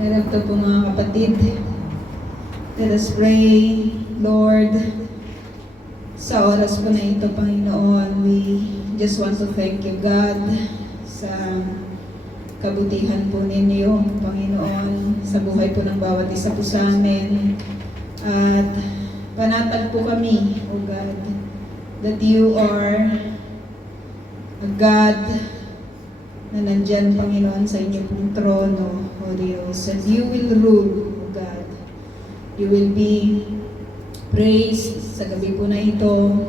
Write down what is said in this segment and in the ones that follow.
Ito po mga kapatid, let us pray. Lord, sa oras po na ito, Panginoon, we just want to thank you, God, sa kabutihan po ninyo, Panginoon, sa buhay po ng bawat isa po sa amin. At panatag po kami, O God, that you are a God na nandyan, Panginoon, sa inyo pong trono, O Diyos, and you will rule, O God. You will be praised sa gabi po na ito.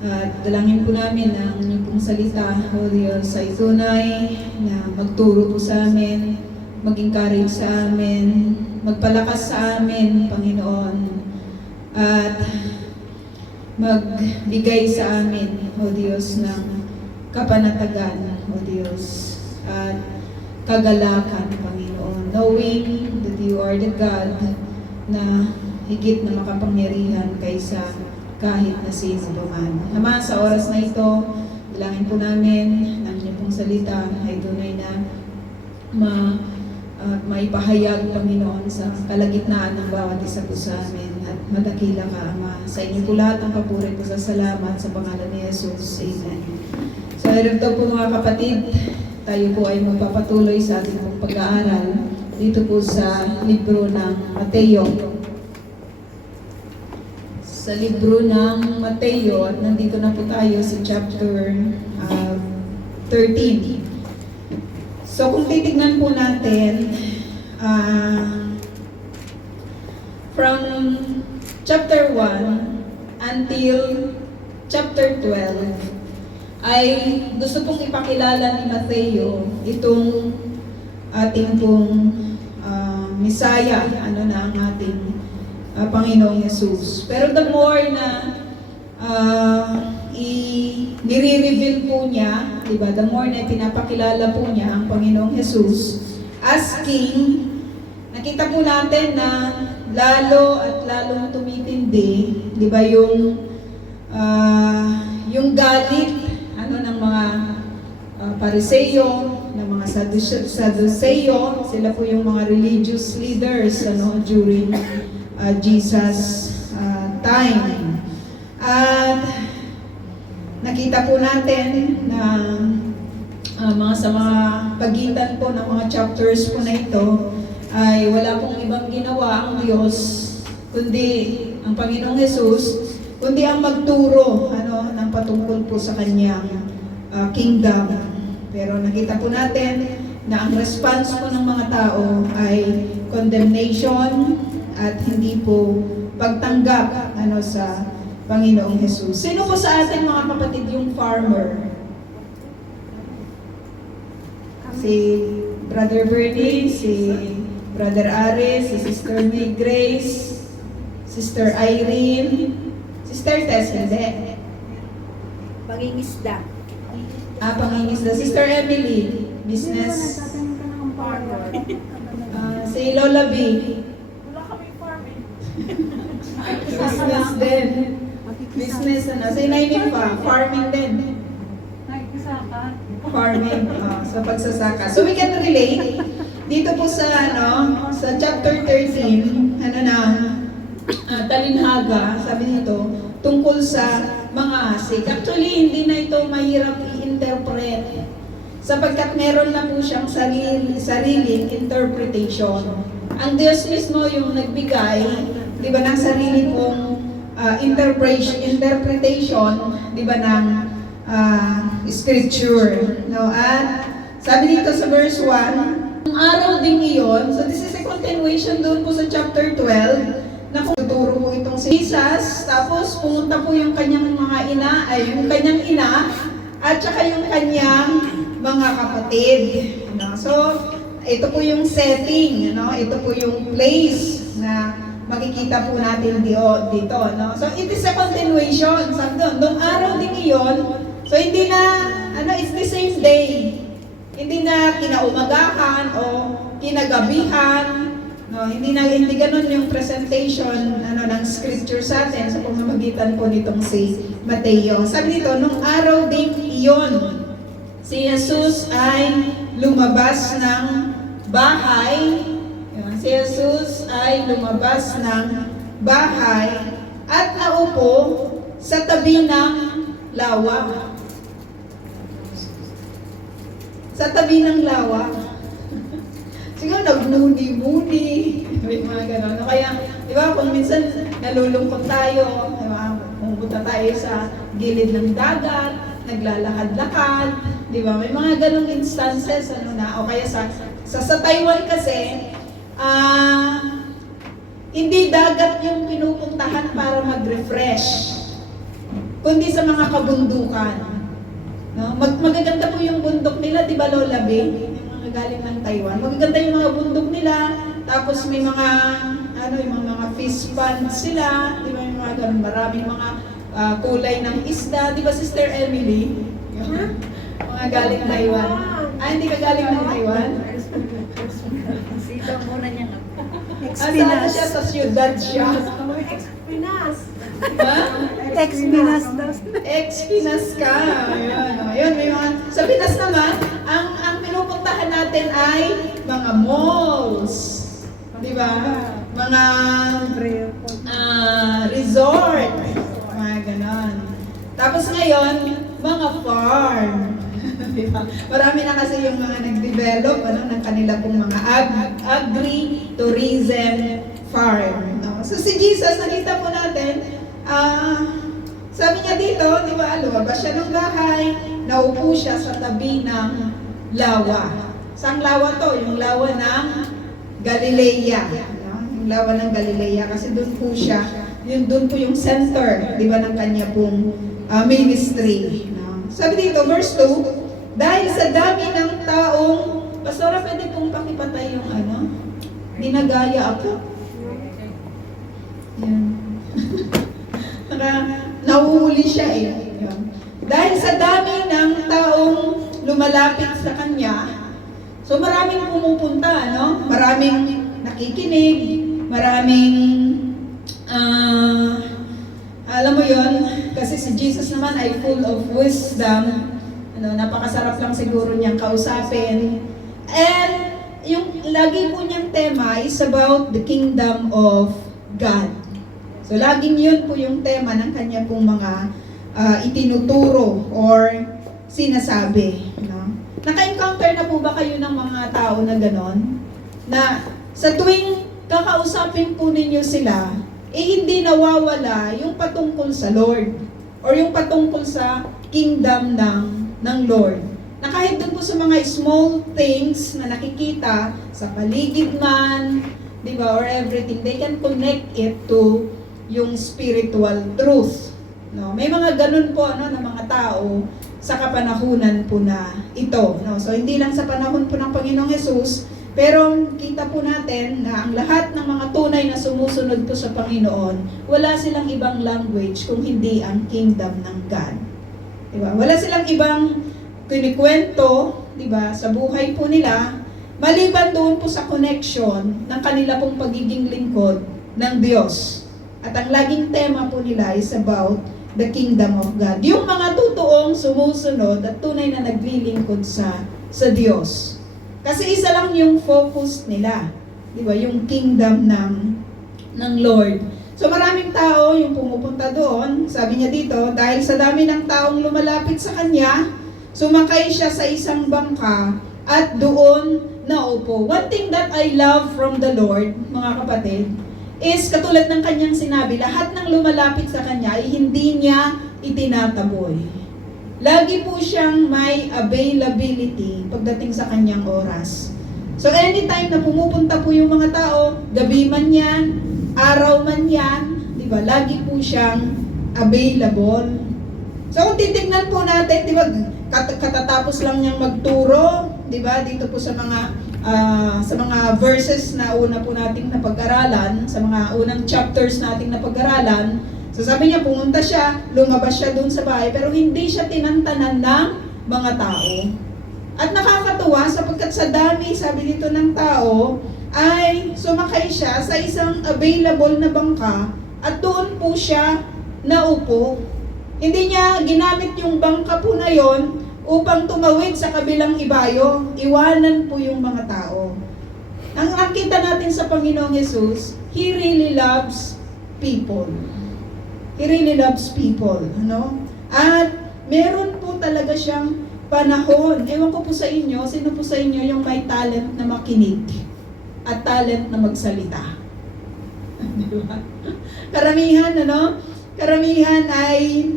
At dalangin po namin na ang inyong pong salita, O Diyos, ay tunay na magturo po sa amin, mag-encourage sa amin, magpalakas sa amin, Panginoon, at magbigay sa amin, O Diyos, ng kapanatagan, O Diyos, at kagalakan, Panginoon, knowing that you are the God na higit na makapangyarihan kaysa kahit na sino pa man. Ama, sa oras na ito, bilangin po namin ng inyong pong salita ay tunay na maipahayag, Panginoon, sa kalagitnaan ng bawat isa po sa amin. At madakila ka, Ama. Sa inyo po lahat ang papuri ko sa salamat sa pangalan ni Jesus. Amen. So, ito po mga kapatid, tayo po ay magpapatuloy sa ating pong pag-aaral dito po sa libro ng Mateo. Sa libro ng Mateo, at nandito na po tayo sa chapter 13. So kung titignan po natin, from chapter 1 until chapter 12, ay gusto pong ipakilala ni Mateo itong ating pong Messiah, ano na ang ating Panginoong Jesus. Pero the more na nire-reveal po niya, diba, the more na pinapakilala po niya ang Panginoong Jesus as King, nakita po natin na lalo at lalong tumitindi, diba, yung galit ng mga Pariseo, ng mga Sadduceo, sila po yung mga religious leaders during Jesus' time. At nakita po natin na sa mga pagitan po ng mga chapters po na ito ay wala pong ibang ginawa ang Diyos kundi ang Panginoong Jesus, kundi ang magturo ng patungkol po sa kanyang kingdom. Pero nakita po natin na ang response po ng mga tao ay condemnation at hindi po pagtanggap sa Panginoong Jesus. Sino po sa atin mga kapatid yung farmer? Si Brother Bernie, si Brother Ares, si Sister May Grace, Sister Irene, Sister Tess, hindi. Pangingisda. Pangingisda. Sister Emily, business. Si Lola B. Wala kami farming. Business din. Business, Si Nainin pa, farming din. Nagsasaka. Farming, sa pagsasaka. So we can relate dito po sa sa chapter 13, talinhaga, sabi nito, tungkol sa mga asik. Actually, hindi na ito mahirap i-interpret sapagkat meron na po siyang sariling interpretation. Ang Diyos mismo yung nagbigay, di ba, ng sarili pong interpretation, di ba, ng scripture. At sabi dito sa verse 1, ang araw ding iyon, so this is a continuation doon po sa chapter 12, na kung tuturo po itong si Jesus, tapos pumunta po yung kanyang yung kanyang ina, at saka yung kanyang mga kapatid. So, ito po yung setting, ito po yung place na makikita po natin dito. So, it is a continuation. Sabi doon, noong araw din iyon, so hindi na, it's the same day. Hindi na kinaumagahan o kinagabihan. Hindi ganun yung presentation ng scripture sa atin sa pamamagitan po nitong si Mateo. Sabi dito, nung araw ding iyon, si Jesus ay lumabas ng bahay Yan. Si Jesus ay lumabas ng bahay at naupo sa tabi ng lawa. Sa tabi ng lawa. Siguro nagnuni-muni. May mga gano'n. Kaya, di ba, kung minsan nalulungkot tayo, di ba, pumunta tayo sa gilid ng dagat, naglalakad-lakad, di ba, may mga ganong instances, ano na, o kaya sa Taiwan kasi, hindi dagat yung pinupuntahan para mag-refresh, kundi sa mga kabundukan. No? Magaganda po yung bundok nila, di ba, Lola B? Yung mga galing ng Taiwan. Magaganda yung mga bundok nila, tapos may mga, yung mga fish ponds sila, di ba, yung mga ganun, maraming mga kulay ng isda, di ba, Sister Emily? Mga galing Taiwan. Hindi ka galing ng Taiwan? Sito muna niya nga. Saan siya? Sa syudad siya. Pinas. Ha? Ex-Pinas daw. Ex-Pinas ka. Ayun, may mga... Sa Pinas naman, ang pinupuntahan natin ay mga malls. Di ba? Mga resort. Mga ganon. Tapos ngayon, mga farm. Diba? Marami na kasi yung mga nag-develop ng kanila pong mga agri-tourism farm. No? So si Jesus, nakita po natin, sabi niya dito, di ba, lumabas siya ng bahay, naupo siya sa tabi ng lawa. Saan lawa to? Yung lawa ng Galilea. No? Yung lawa ng Galilea, kasi doon po siya, doon po yung center, di ba, ng kanya pong ministry. No? Sabi dito, verse 2, dahil sa dami ng taong, Pastora, pwede pong pakipatay yung ginagaya ako. Yan. Nahuhuli siya eh. Yan. Dahil sa dami ng taong lumalapit sa kanya, so maraming pumupunta, no? Maraming nakikinig, maraming, alam mo yon, kasi si Jesus naman ay full of wisdom. Napakasarap lang siguro niyang kausapin. And yung lagi po niyang tema is about the kingdom of God. So laging yun po yung tema ng kanya pong mga itinuturo or sinasabi. No? Naka-encounter na po ba kayo ng mga tao na ganon? Na sa tuwing kakausapin po ninyo sila, hindi nawawala yung patungkol sa Lord or yung patungkol sa kingdom ng Lord. Na kahit dun po sa mga small things na nakikita sa paligid man, di ba, or everything, they can connect it to yung spiritual truth. No? May mga ganun po na mga tao sa kapanahunan po na ito. No? So hindi lang sa panahon po ng Panginoong Hesus, pero kita po natin na ang lahat ng mga tunay na sumusunod po sa Panginoon, wala silang ibang language kung hindi ang kingdom ng God. Diba? Wala silang ibang kinikwento, diba, sa buhay po nila, maliban doon po sa connection ng kanila pong pagiging lingkod ng Diyos. At ang laging tema po nila is about the kingdom of God. Yung mga totoong sumusunod at tunay na naglilingkod sa Diyos. Kasi isa lang yung focus nila, diba, yung kingdom ng Lord. So maraming tao yung pumupunta doon, sabi niya dito, dahil sa dami ng taong lumalapit sa kanya, sumakay siya sa isang bangka at doon naupo. One thing that I love from the Lord, mga kapatid, is katulad ng kanyang sinabi, lahat ng lumalapit sa kanya ay hindi niya itinataboy. Lagi po siyang may availability pagdating sa kanyang oras. So anytime na pumupunta po yung mga tao, gabi man yan, araw man yan, di ba, lagi po siyang available. So kung titignan po natin, di ba, katatapos lang niyang magturo, di ba, dito po sa mga verses na una po nating napag-aralan, sa mga unang chapters nating napag-aralan, so sabi niya, pumunta siya, lumabas siya doon sa bahay, pero hindi siya tinantanan ng mga tao. At nakakatuwa, sapagkat sa dami, sabi dito ng tao, ay sumakay siya sa isang available na bangka at doon po siya naupo. Hindi niya ginamit yung bangka po na yon upang tumawid sa kabilang ibayo. Iwanan po yung mga tao. ang nakita natin sa Panginoong Jesus, He really loves people. He really loves people, ano? At meron po talaga siyang panahon. Ewan ko po sa inyo, sino po sa inyo yung may talent na makinig at talent na magsalita? Di ba? Karamihan, ano? Karamihan ay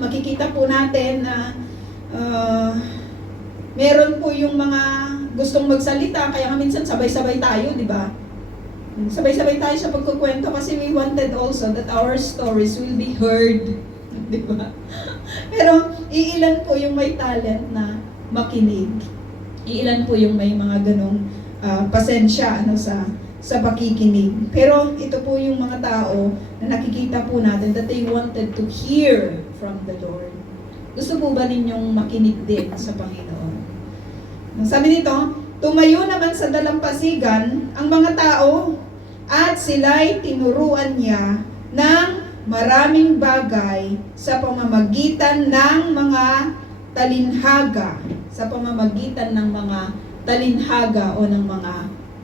makikita po natin na meron po yung mga gustong magsalita, kaya nga minsan sabay-sabay tayo, di ba? Sabay-sabay tayo sa pagkukwento kasi we wanted also that our stories will be heard, di ba? Pero iilan po yung may talent na makinig. Iilan po yung may mga ganong pasensya ano sa pakikinig. Pero ito po yung mga tao na nakikita po natin that they wanted to hear from the Lord. Gusto po ba ninyong makinig din sa Panginoon? Sabi nito, tumayo naman sa dalampasigan ang mga tao at sila'y tinuruan niya ng maraming bagay sa pamamagitan ng mga talinhaga. Sa pamamagitan ng mga talinhaga o ng mga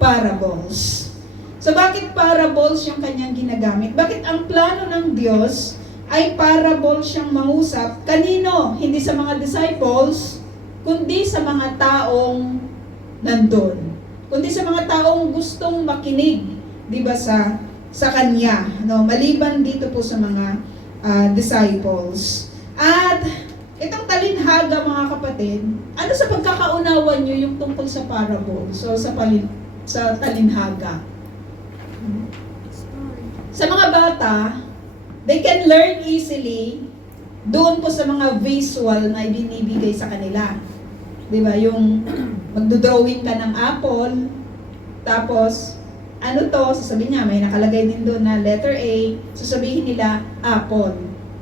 parables. So bakit parables yung kanyang ginagamit? Bakit ang plano ng Diyos ay parables siyang mangusap? Kanino? Hindi sa mga disciples, kundi sa mga taong nandun. Kundi sa mga taong gustong makinig, di ba, sa kanya, no? Maliban dito po sa mga disciples. At itong talinhaga, mga kapatid, ano sa pagkakaunawan nyo yung tungkol sa parable? So sa talinhaga. Sa mga bata, they can learn easily doon po sa mga visual na ibinibigay sa kanila. Di ba? Yung magdodrawing ka ng apple, tapos, ano to? Sasabihin niya, may nakalagay din doon na letter A, sasabihin nila, apple.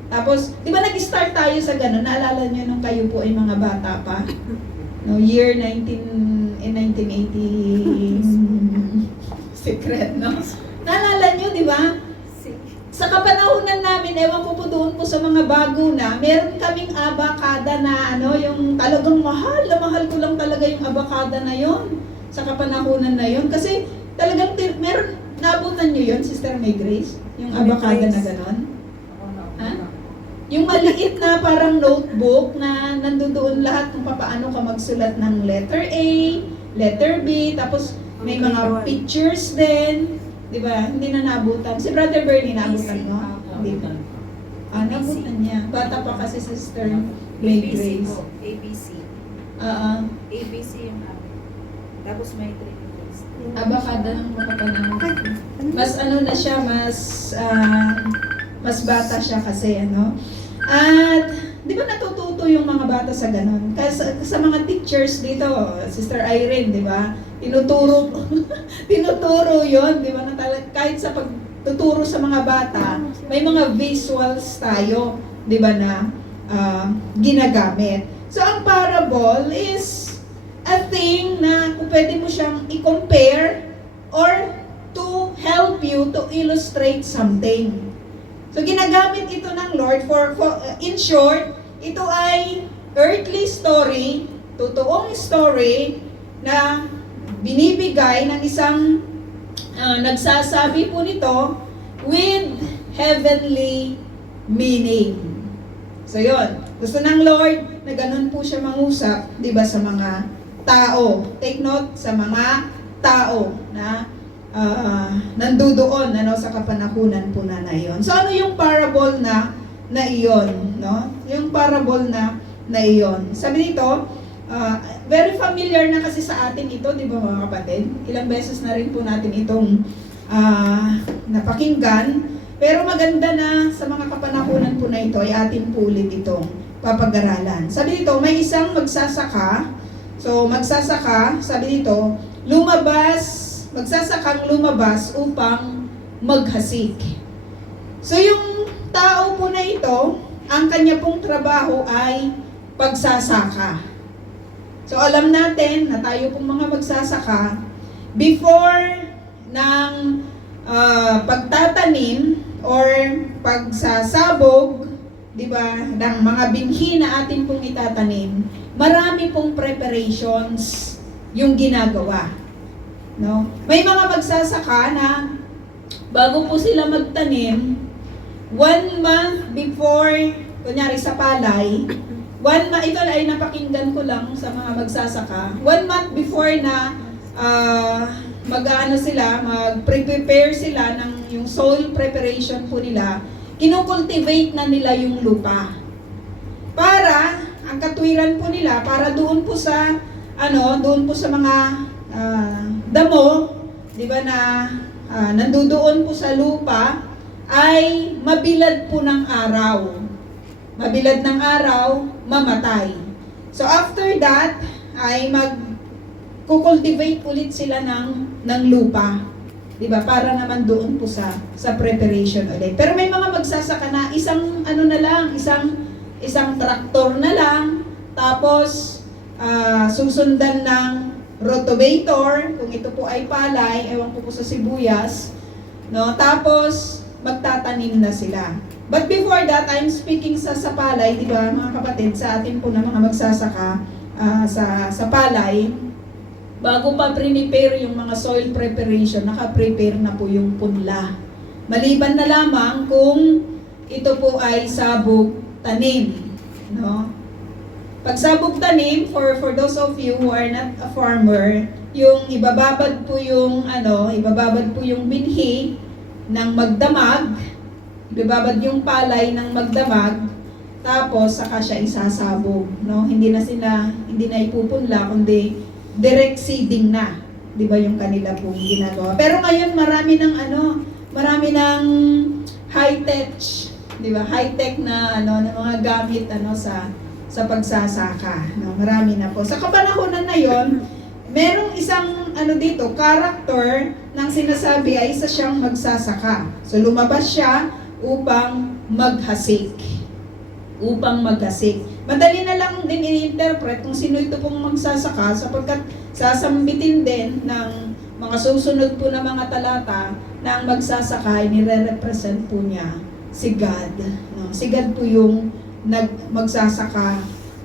Tapos, di ba nag-start tayo sa gano'n? Naalala niyo nung kayo po ay mga bata pa? No, year 1980, secret, no? Naalala niyo, di ba? Sa kapanahunan namin, ewan ko po doon po sa mga bago na, meron kaming abakada na ano, yung talagang mahal ko lang talaga yung abakada na yon sa kapanahunan na yon. Kasi talagang meron, naabutan nyo yon, Sister May Grace? Yung abakada na ganon? Ha? Yung maliit na parang notebook na nandoon lahat kung paano ka magsulat ng letter A, letter B, tapos may mga pictures din. Di ba? Hindi na naabutan. Si Brother Bernie, naabutan mo? Hindi ba? Naabutan niya. Bata pa kasi si Sister May Grace. ABC. ABC yung amin. Tapos may Trinity. Abakada ng mga panahon. Mas ano na siya, mas bata siya kasi, ano. At, di ba natututo yung mga bata sa ganon? Kasi sa mga teachers dito, Sister Irene, di ba? Tinuturo yon, di ba? Kahit sa pagtuturo sa mga bata, may mga visuals tayo, di ba, na ginagamit. So, ang parable is a thing na kung pwede mo siyang i-compare or to help you to illustrate something. So, ginagamit ito ng Lord for in short, ito ay earthly story, totoong story na binibigay ng isang nagsasabi po nito with heavenly meaning. So yon, gusto ng Lord na ganun po siya mangusap, di ba, sa mga tao. Take note, sa mga tao na nandudoon ano, sa kapanahunan po na iyon. So ano yung parable na iyon? No? Yung parable na iyon. Sabi nito, very familiar na kasi sa atin ito, di ba mga kapatid? Ilang beses na rin po natin itong napakinggan. Pero maganda na sa mga kapanahunan po na ito ay atin po ulit itong papag-aralan. Sabi nito, may isang magsasaka. So magsasaka, sabi nito, magsasakang lumabas upang maghasik. So yung tao po na ito, ang kanya pong trabaho ay pagsasaka. So alam natin na tayo pong mga magsasaka, before ng pagtatanim or pagsasabog, di ba, ng mga binhi na atin pong itatanim, marami pong preparations yung ginagawa. No? May mga magsasaka na bago po sila magtanim, 1 month before, kunyari sa palay, ito ay napakinggan ko lang sa mga magsasaka, 1 month before na mag-prepare sila ng yung soil preparation po nila, kinukultivate na nila yung lupa. Para, ang katwiran po nila, para doon po sa mga damo, di ba na nandoon po sa lupa, ay mabilad po ng araw. Mabilad ng araw, mamatay. So after that, ay kukultivate ulit sila ng lupa. Di ba? Para naman doon po sa preparation ulit. Pero may mga magsasaka na isang traktor na lang, tapos susundan ng rotavator, kung ito po ay palay, ewan ko po sa sibuyas, no? Tapos magtatanim na sila. But before that, I'm speaking sa palay, di ba mga kapatid, sa atin po na mga magsasaka sa palay, bago pa prepare yung mga soil preparation, naka-prepare na po yung punla. Maliban na lamang kung ito po ay sabog tanim, no? Pagsabog tanim, for those of you who are not a farmer, yung ibababad po yung binhi ng magdamag, ibababad yung palay ng magdamag, tapos saka siya isasabog, no? Hindi na ipupunla, kundi direct seeding na, 'di ba, yung kanila pong ginagawa. Pero ngayon marami ng high-tech, 'di ba? High-tech na na mga gamit sa pagsasaka, no? Marami na po. Sa kapanahonan na 'yon, merong isang character ng sinasabi ay isa siyang magsasaka. So lumabas siya upang maghasik. Madali na lang din i-interpret kung sino ito pong magsasaka, sapagkat sasambitin din ng mga susunod po na mga talata na ang magsasaka ay nire-represent po niya si God. No? Si God po yung magsasaka,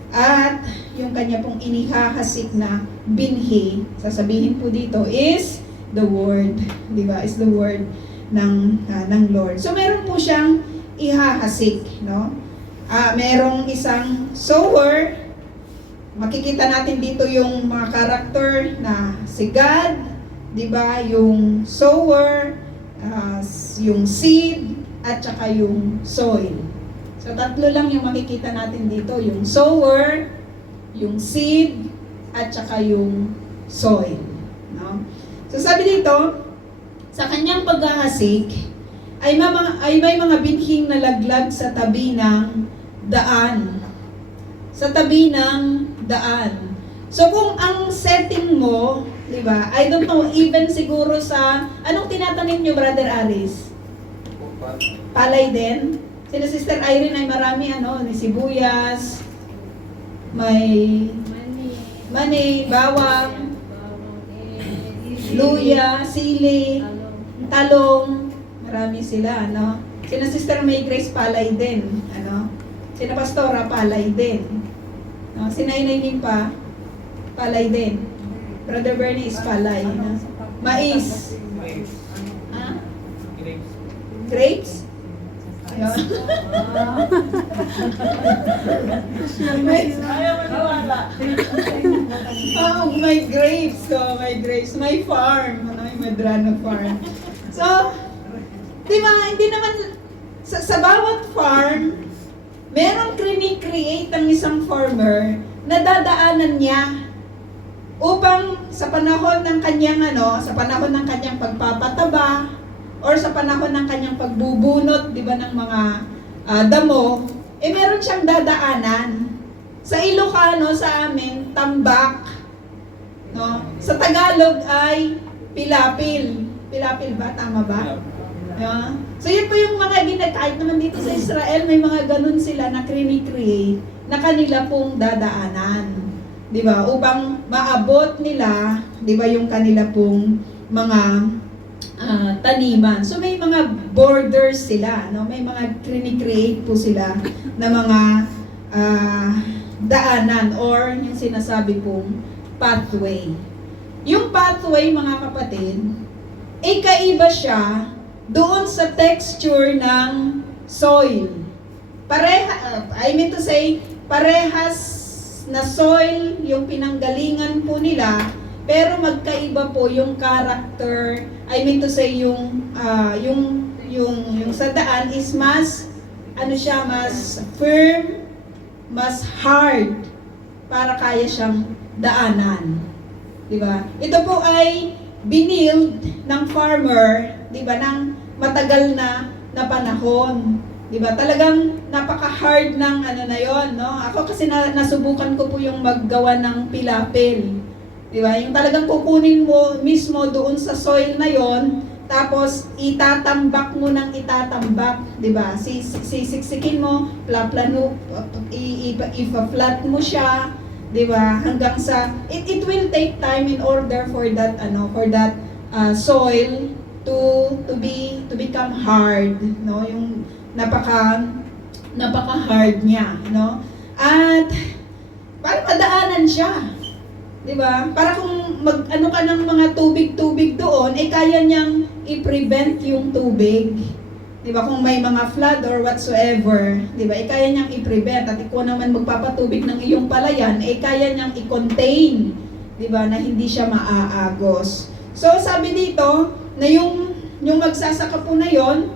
at yung kanya pong inihahasik na binhi, sasabihin po dito is the word, di ba? Is the word ng Lord. So meron po siyang ihahasik, no? Merong isang sower. Makikita natin dito yung mga character na si God, di ba? Yung sower, yung seed, at saka yung soil. So tatlo lang yung makikita natin dito, yung sower, yung seed, at saka yung soil, no? So sabi dito, sa kanyang paghahasik ay may mga binhing nalaglag sa tabi ng daan. Sa tabi ng daan. So kung ang setting mo, di ba, I don't know, even siguro sa, anong tinatanim nyo, Brother Aris? Palay din? Sila Sister Irene ay marami, may sibuyas, may mani, bawang, luya, sili, talong, marami sila, Sina Sister May Grace palay din, Sina Pastora palay din. Sina Inayin pa palay din. Brother Bernie is palay, mais. Grapes? May grapes. So, may grapes. May farm. May Medrano farm. So, di ba, hindi naman, sa bawat farm, merong create ang isang farmer na dadaanan niya upang sa panahon ng kanyang pagpapataba, or sa panahon ng kanyang pagbubunot, di ba, ng mga damo, meron siyang dadaanan. Sa Ilocano, sa amin, tambak. No? Sa Tagalog ay pilapil. Pilapil ba? Tama ba? Yeah. So yun po yung mga kahit naman dito sa Israel, may mga ganun sila na create na kanila pong dadaanan. Di ba? Upang maabot nila, di ba, yung kanila pong mga taniman. So may mga borders sila, may mga create po sila na mga daanan, or yung sinasabi pong pathway. yung pathway, mga kapatid, kaiba siya doon sa texture ng soil. Parehas na soil yung pinanggalingan po nila, pero magkaiba po yung character. Yung sa daan is mas firm, mas hard para kaya siyang daanan. Diba? Ito po ay binild ng farmer, diba, ng matagal na panahon. Diba? Talagang napaka-hard ng na yon, no? Ako kasi nasubukan ko po yung maggawa ng pilapil. Diba? Yung talagang kukunin mo mismo doon sa soil na yon, tapos itatambak mo ng itatambak, 'di ba? Sisiksikin mo, ipa-flat mo siya, 'di ba? Hanggang sa it will take time in order for that soil to become hard, no? Yung napaka-hard niya, no? At para madaanan siya. 'Di ba? Para kung mag-ano ka ng mga tubig doon, kaya niyang i-prevent yung tubig. 'Di ba? Kung may mga flood or whatsoever, 'di ba? Kaya niyang i-prevent. At kung naman magpapatubig ng iyong palayan, kaya niyang i-contain, 'di ba? Na hindi siya maaagos. So sabi dito na yung magsasaka po na yon,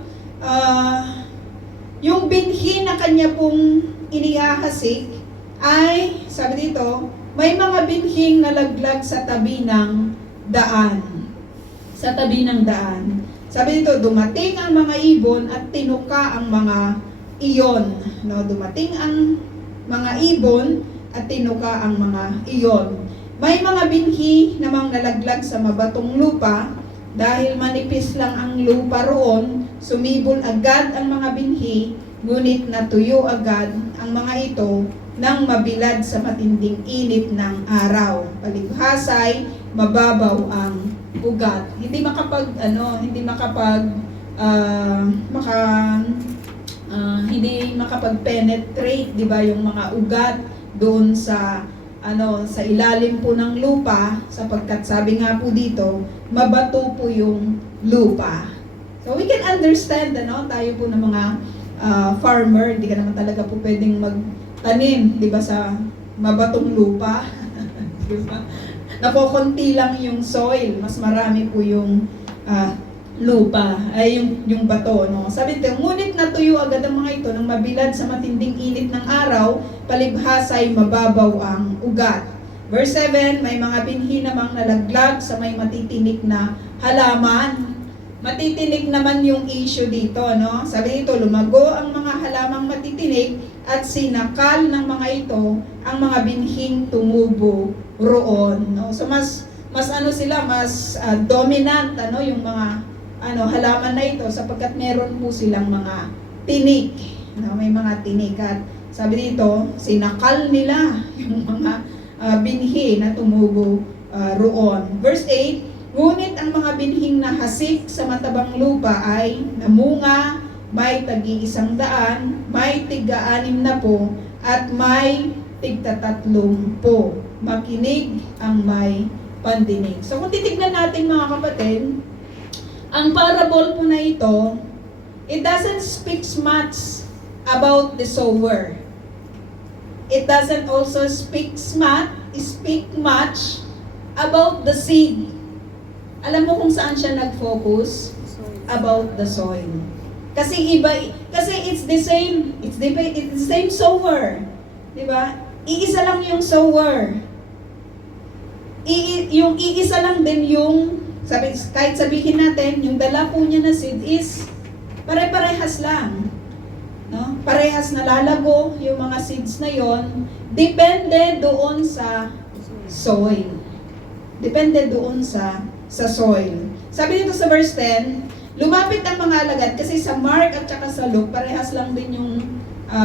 yung binhi na kanya pong inihahasik ay, sabi dito, may mga binhing nalaglag sa tabi ng daan. Sa tabi ng daan. Sabi dito, dumating ang mga ibon at tinuka ang mga iyon. No, dumating ang mga ibon at tinuka ang mga iyon. May mga binhi namang nalaglag sa mabatong lupa, dahil manipis lang ang lupa roon, sumibol agad ang mga binhi, ngunit natuyo agad ang mga ito nang mabilad sa matinding init ng araw. Palibhasay, mababaw ang ugat. Hindi makapag-penetrate, 'di ba, yung mga ugat doon sa ilalim po ng lupa, sapagkat sabi nga po dito, mabato po yung lupa. So we can understand, tayo po ng mga farmer, hindi ka naman talaga po pwedeng magtanim, di ba, sa mabatong lupa. Diba? Nakokonti lang yung soil, mas marami po yung lupa, ay yung bato, no? Sabi dito, ngunit natuyo agad ang mga ito nang mabilad sa matinding init ng araw, palibhasay mababaw ang ugat. Verse 7, may mga binhi namang nalaglag sa may matitinik na halaman. Matitinik naman yung issue dito, no? Sabi dito, lumago ang mga halamang matitinik at sinakal ng mga ito ang mga binhing tumubo roon, no? So mas dominant, yung mga halaman na ito, sapagkat meron po silang mga tinik, no? May mga tinik. At sabi dito, sinakal nila yung mga binhi na tumubo roon. Verse 8, ngunit ang mga binhing nahasik sa matabang lupa ay namunga, may tagi-100, may tig-60, at may tig-30. Makinig ang may pandinig. So kung titignan natin, mga kapatid, ang parable po na ito, it doesn't speak much about the sower. It doesn't also speak much about the seed. Alam mo kung saan siya nag-focus? About the soil. Kasi it's the same sower. 'Di ba? Iisa lang yung sower. Yung iisa lang din yung kahit sabihin natin, yung dala po niya na seed is pare-parehas lang. No? Parehas na lalago yung mga seeds na yon, depende doon sa soil. Depende doon sa soil. Sabi dito sa verse 10, lumapit ang mga alagad, kasi sa Mark at saka sa Luke, parehas lang din yung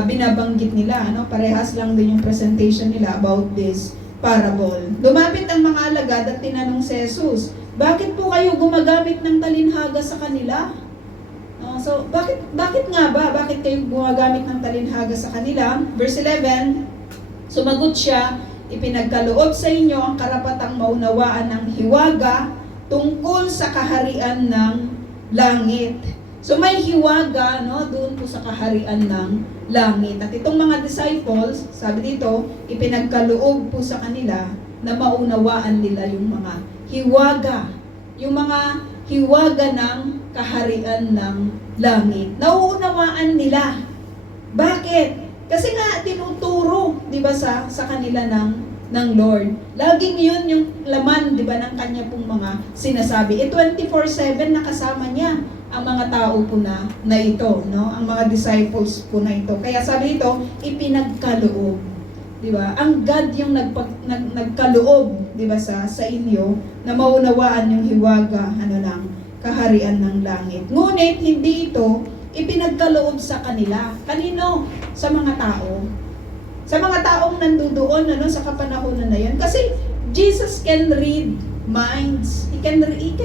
binabanggit nila, parehas lang din yung presentation nila about this parable. Lumapit ang mga alagad at tinanong si Jesus, bakit po kayo gumagamit ng talinhaga sa kanila? So, bakit nga ba? Bakit kayo gumagamit ng talinhaga sa kanila? Verse 11, sumagot siya, ipinagkaloob sa inyo ang karapatang maunawaan ng hiwaga tungkol sa kaharian ng langit. So may hiwaga, no, doon po sa kaharian ng langit. At itong mga disciples, sabi dito, ipinagkaloob po sa kanila na maunawaan nila yung mga hiwaga. Yung mga hiwaga ng kaharian ng langit. Nauunawaan nila. Bakit? Kasi nga tinuturo, 'di ba, sa kanila ng Lord. Laging 'yun yung laman, 'di ba, ng kanya pong mga sinasabi. 24/7 nakasama niya ang mga tao po na ito, no? Ang mga disciples po na ito. Kaya sabi dito, ipinagkaloob. 'Di ba? Ang God yung nagkaloob, 'di ba, sa inyo na maunawaan yung hiwaga ng kaharian ng langit. Ngunit hindi ito ipinagkaloob sa kanila. Kanino? Sa mga tao. Sa mga taong nandoon sa kapanahonan na yun. Kasi Jesus can read minds. He can read,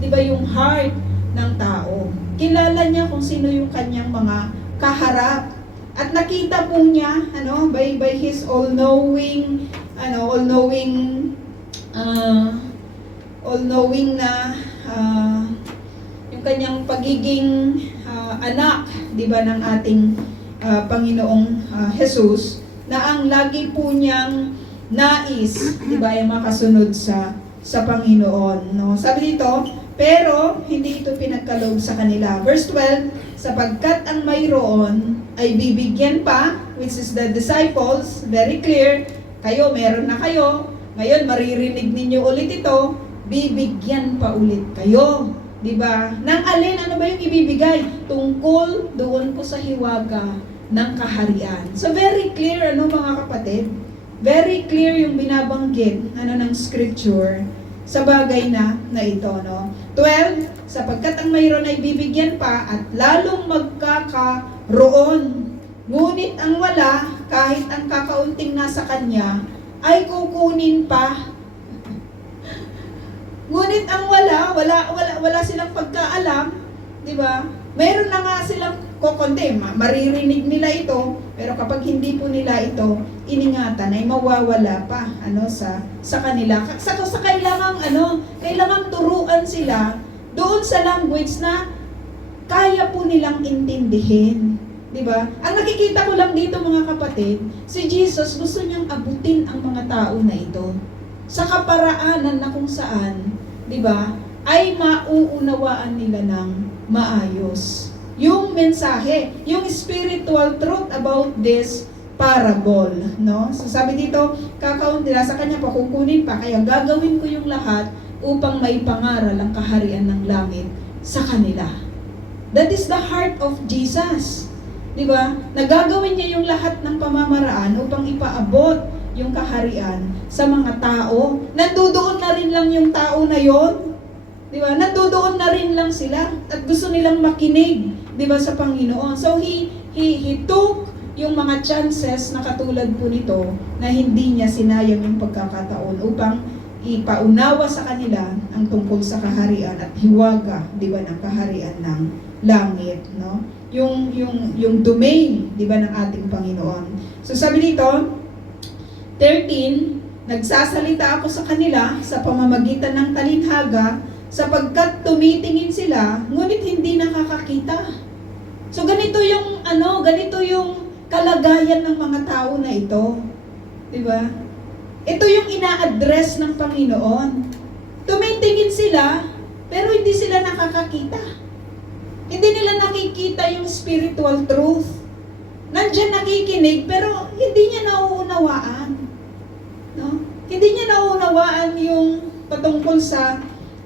'di ba, yung heart ng tao. Kilala niya kung sino yung kanyang mga kaharap. At nakita po niya, by his all-knowing na yung kanyang pagiging anak, 'di ba, ng ating Panginoong Jesus, na ang lagi po niyang nais, 'di ba, ay makasunod sa Panginoon, no? Sabi dito, pero hindi ito pinagkaloob sa kanila. Verse 12, sapagkat ang mayroon ay bibigyan pa, which is the disciples, very clear, kayo, meron na kayo, ngayon maririnig ninyo ulit ito, bibigyan pa ulit kayo. Diba? Nang alin, ano ba yung ibibigay? Tungkol doon po sa hiwaga ng kaharian. So very clear, mga kapatid? Very clear yung binabanggit ng scripture sa bagay na ito, no? 12, sapagkat ang mayroon ay bibigyan pa at lalong magkakaroon. Ngunit ang wala, kahit ang kakaunting nasa kanya, ay kukunin pa. Ngunit ang wala silang pagkaalam, 'di ba? Meron na nga silang kokonte, maririnig nila ito, pero kapag hindi po nila ito iningatan, ay mawawala pa sa kanila. Sa kailangang turuan sila doon sa language na kaya po nilang intindihin. 'Di ba? Ang nakikita ko lang dito, mga kapatid, si Jesus gusto niyang abutin ang mga tao na ito sa kaparaanan na kung saan, 'di ba, ay mauunawaan nila ng maayos yung mensahe, yung spiritual truth about this parable, no? So sabi dito, kakaun nila sa kanya pa, kukunin pa, kaya gagawin ko yung lahat upang may pangaral ang kaharian ng langit sa kanila. That is the heart of Jesus. 'Di ba? Nagagawin niya yung lahat ng pamamaraan upang ipaabot yung kaharian sa mga tao. Nandoon na rin lang yung tao na yon. 'Di ba? Nandoon na rin lang sila at gusto nilang makinig, 'di ba, sa Panginoon. So he took yung mga chances na katulad po nito na hindi niya sinayang yung pagkakataon upang ipaunawa sa kanila ang tungkol sa kaharian at hiwaga, 'di ba, ng kaharian ng langit, no? Yung domain, 'di ba, ng ating Panginoon. So sabi dito, 13, nagsasalita ako sa kanila sa pamamagitan ng talinhaga sapagkat tumitingin sila ngunit hindi nakakakita. So ganito yung kalagayan ng mga tao na ito. 'Di ba? Ito yung ina-address ng Panginoon. Tumitingin sila pero hindi sila nakakakita. Hindi nila nakikita yung spiritual truth. Nandiyan nakikinig pero hindi niya nauunawaan. No? Hindi niya nauunawaan yung patungkol sa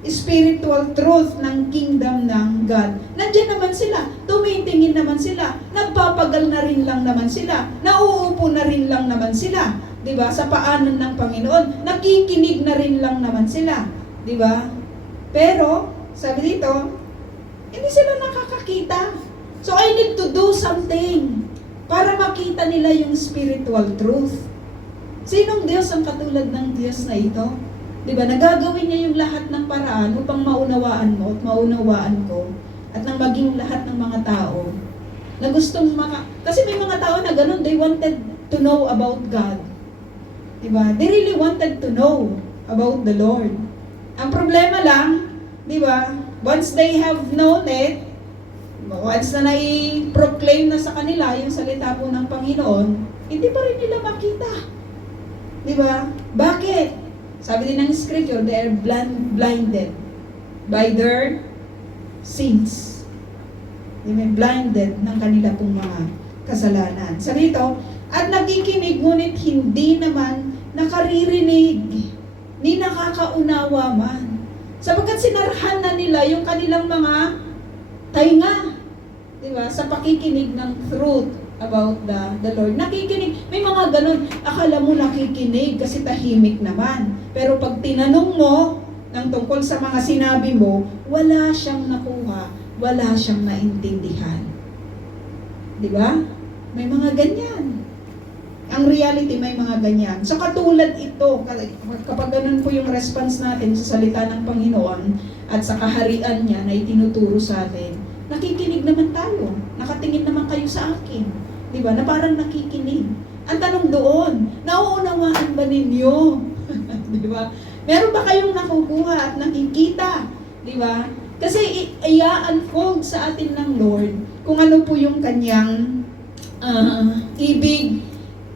spiritual truth ng kingdom ng God. Nandiyan naman sila, tumitingin naman sila, nagpapagal na rin lang naman sila, nauupo na rin lang naman sila, 'di ba? Sa paanan ng Panginoon, nakikinig na rin lang naman sila, 'di ba? Pero sabi dito, hindi sila nakakakita. So I need to do something para makita nila yung spiritual truth. Sinong Diyos ang katulad ng Diyos na ito? Diba, nagagawin niya yung lahat ng paraan upang maunawaan mo at maunawaan ko at nang maging lahat ng mga tao na gustong kasi may mga tao na ganun, they wanted to know about God. Diba? They really wanted to know about the Lord. Ang problema lang, diba, once they have known it, once na nai-proclaim na sa kanila yung salita po ng Panginoon, hindi pa rin nila makita. Diba? Bakit? Sabi din ng scripture, they are blinded by their sins. Diba? Blinded ng kanila pong mga kasalanan. Sabi ito, at nakikinig ngunit hindi naman nakaririnig, ni nakakaunawa man. Sapagkat sinarhan na nila yung kanilang mga tainga, di ba? Sa pakikinig ng truth about the Lord. Nakikinig, may mga ganun, akala mo nakikinig kasi tahimik naman. Pero pag tinanong mo ng tungkol sa mga sinabi mo, wala siyang nakuha, wala siyang naintindihan. Di ba? May mga ganyan. Ang reality, may mga ganyan. So katulad ito, kapag ganun po yung response natin sa salita ng Panginoon at sa kaharian niya na itinuturo sa atin, nakikinig naman tayo. Nakatingin naman kayo sa akin. Di ba? Na parang nakikinig. Ang tanong doon, nauunawaan ba ninyo? Di ba? Meron ba kayong nakukuha at nakikita? Di ba? Kasi i-unfold sa atin ng Lord kung ano po yung kanyang ibig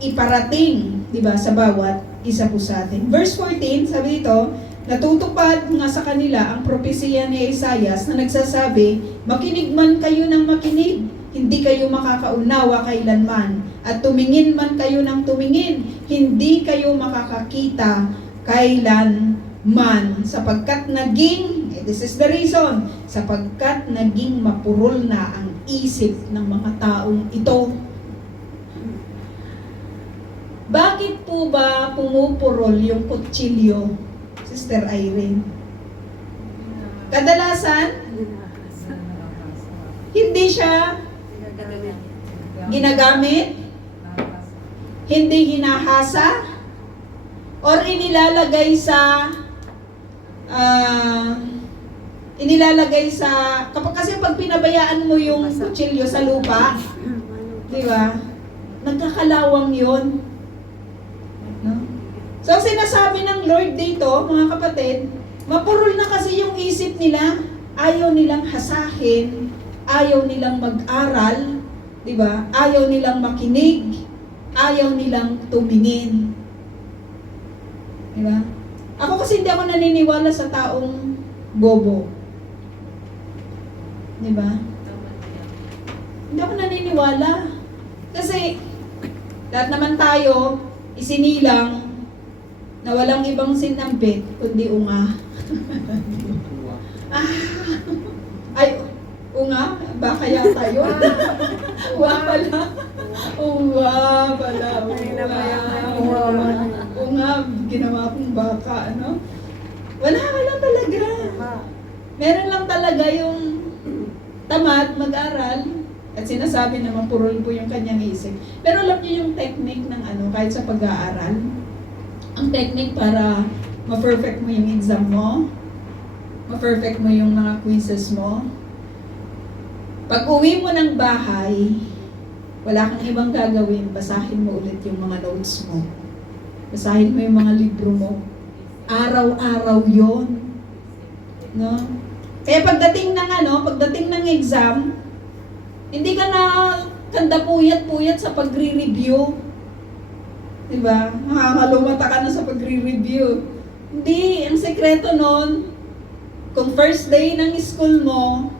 iparating, di ba, sa bawat isa po sa atin. Verse 14, sabi dito, natutupad nga sa kanila ang propesya ni Isaias na nagsasabi, makinig man kayo ng makinig, hindi kayo makakaunawa kailanman, at tumingin man kayo ng tumingin, hindi kayo makakakita kailanman, sapagkat naging, this is the reason, sapagkat naging mapurol na ang isip ng mga taong ito. Bakit po ba pumupurol yung kutsilyo, Sister Irene? Kadalasan, hindi siya ginagamit, hindi hinahasa, or inilalagay sa kasi pag pinabayaan mo yung kutsilyo sa lupa, di ba? Nagkakalawang yon. No? So, sinasabi ng Lord dito, mga kapatid, mapurol na kasi yung isip nila, ayaw nilang hasahin, ayaw nilang mag-aral, di ba? Ayaw nilang makinig, ayaw nilang tumingin. Di ba? Ako kasi hindi ako naniniwala sa taong bobo. Di ba? Hindi ako naniniwala. Kasi, lahat naman tayo, isinilang na walang ibang sinampit kundi unga. Ay, unga? Baka yata yun. Unga pala. Unga pala. Unga, ginawa kong baka, ano? Wala talaga. Meron lang talaga yung tamad, mag-aral, at sinasabi na mapurol po yung kanyang isip. Pero alam niyo yung technique ng kahit sa pag-aaral, ang technique para ma-perfect mo yung exam mo, ma-perfect mo yung mga quizzes mo. Pag uwi mo ng bahay, wala kang ibang gagawin, basahin mo ulit yung mga notes mo. Basahin mo yung mga libro mo. Araw-araw yon, no? Kaya pagdating ng exam, hindi ka na kanda puyat-puyat sa pagre-review. Diba? Nakakalumata ka na sa pagre-review. Hindi, ang sekreto nun, kung first day ng school mo,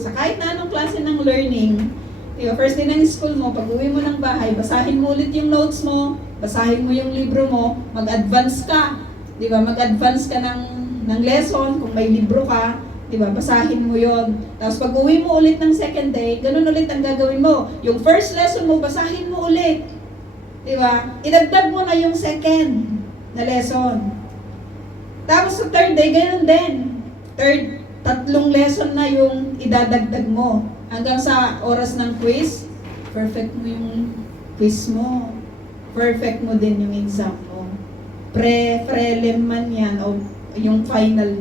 sa kahit na anong klase ng learning, diba, first day ng school mo, pag uwi mo ng bahay, basahin mo ulit yung notes mo, basahin mo yung libro mo, mag-advance ka. Diba? Mag-advance ka ng lesson, kung may libro ka, diba, basahin mo yon. Tapos pag uwi mo ulit ng second day, ganun ulit ang gagawin mo. Yung first lesson mo, basahin mo ulit. Diba? Idagdag mo na yung second na lesson. Tapos sa third day, ganun din. Tatlong lesson na yung idadagdag mo. Hanggang sa oras ng quiz, perfect mo yung quiz mo. Perfect mo din yung exam mo. Prelim man yan o yung final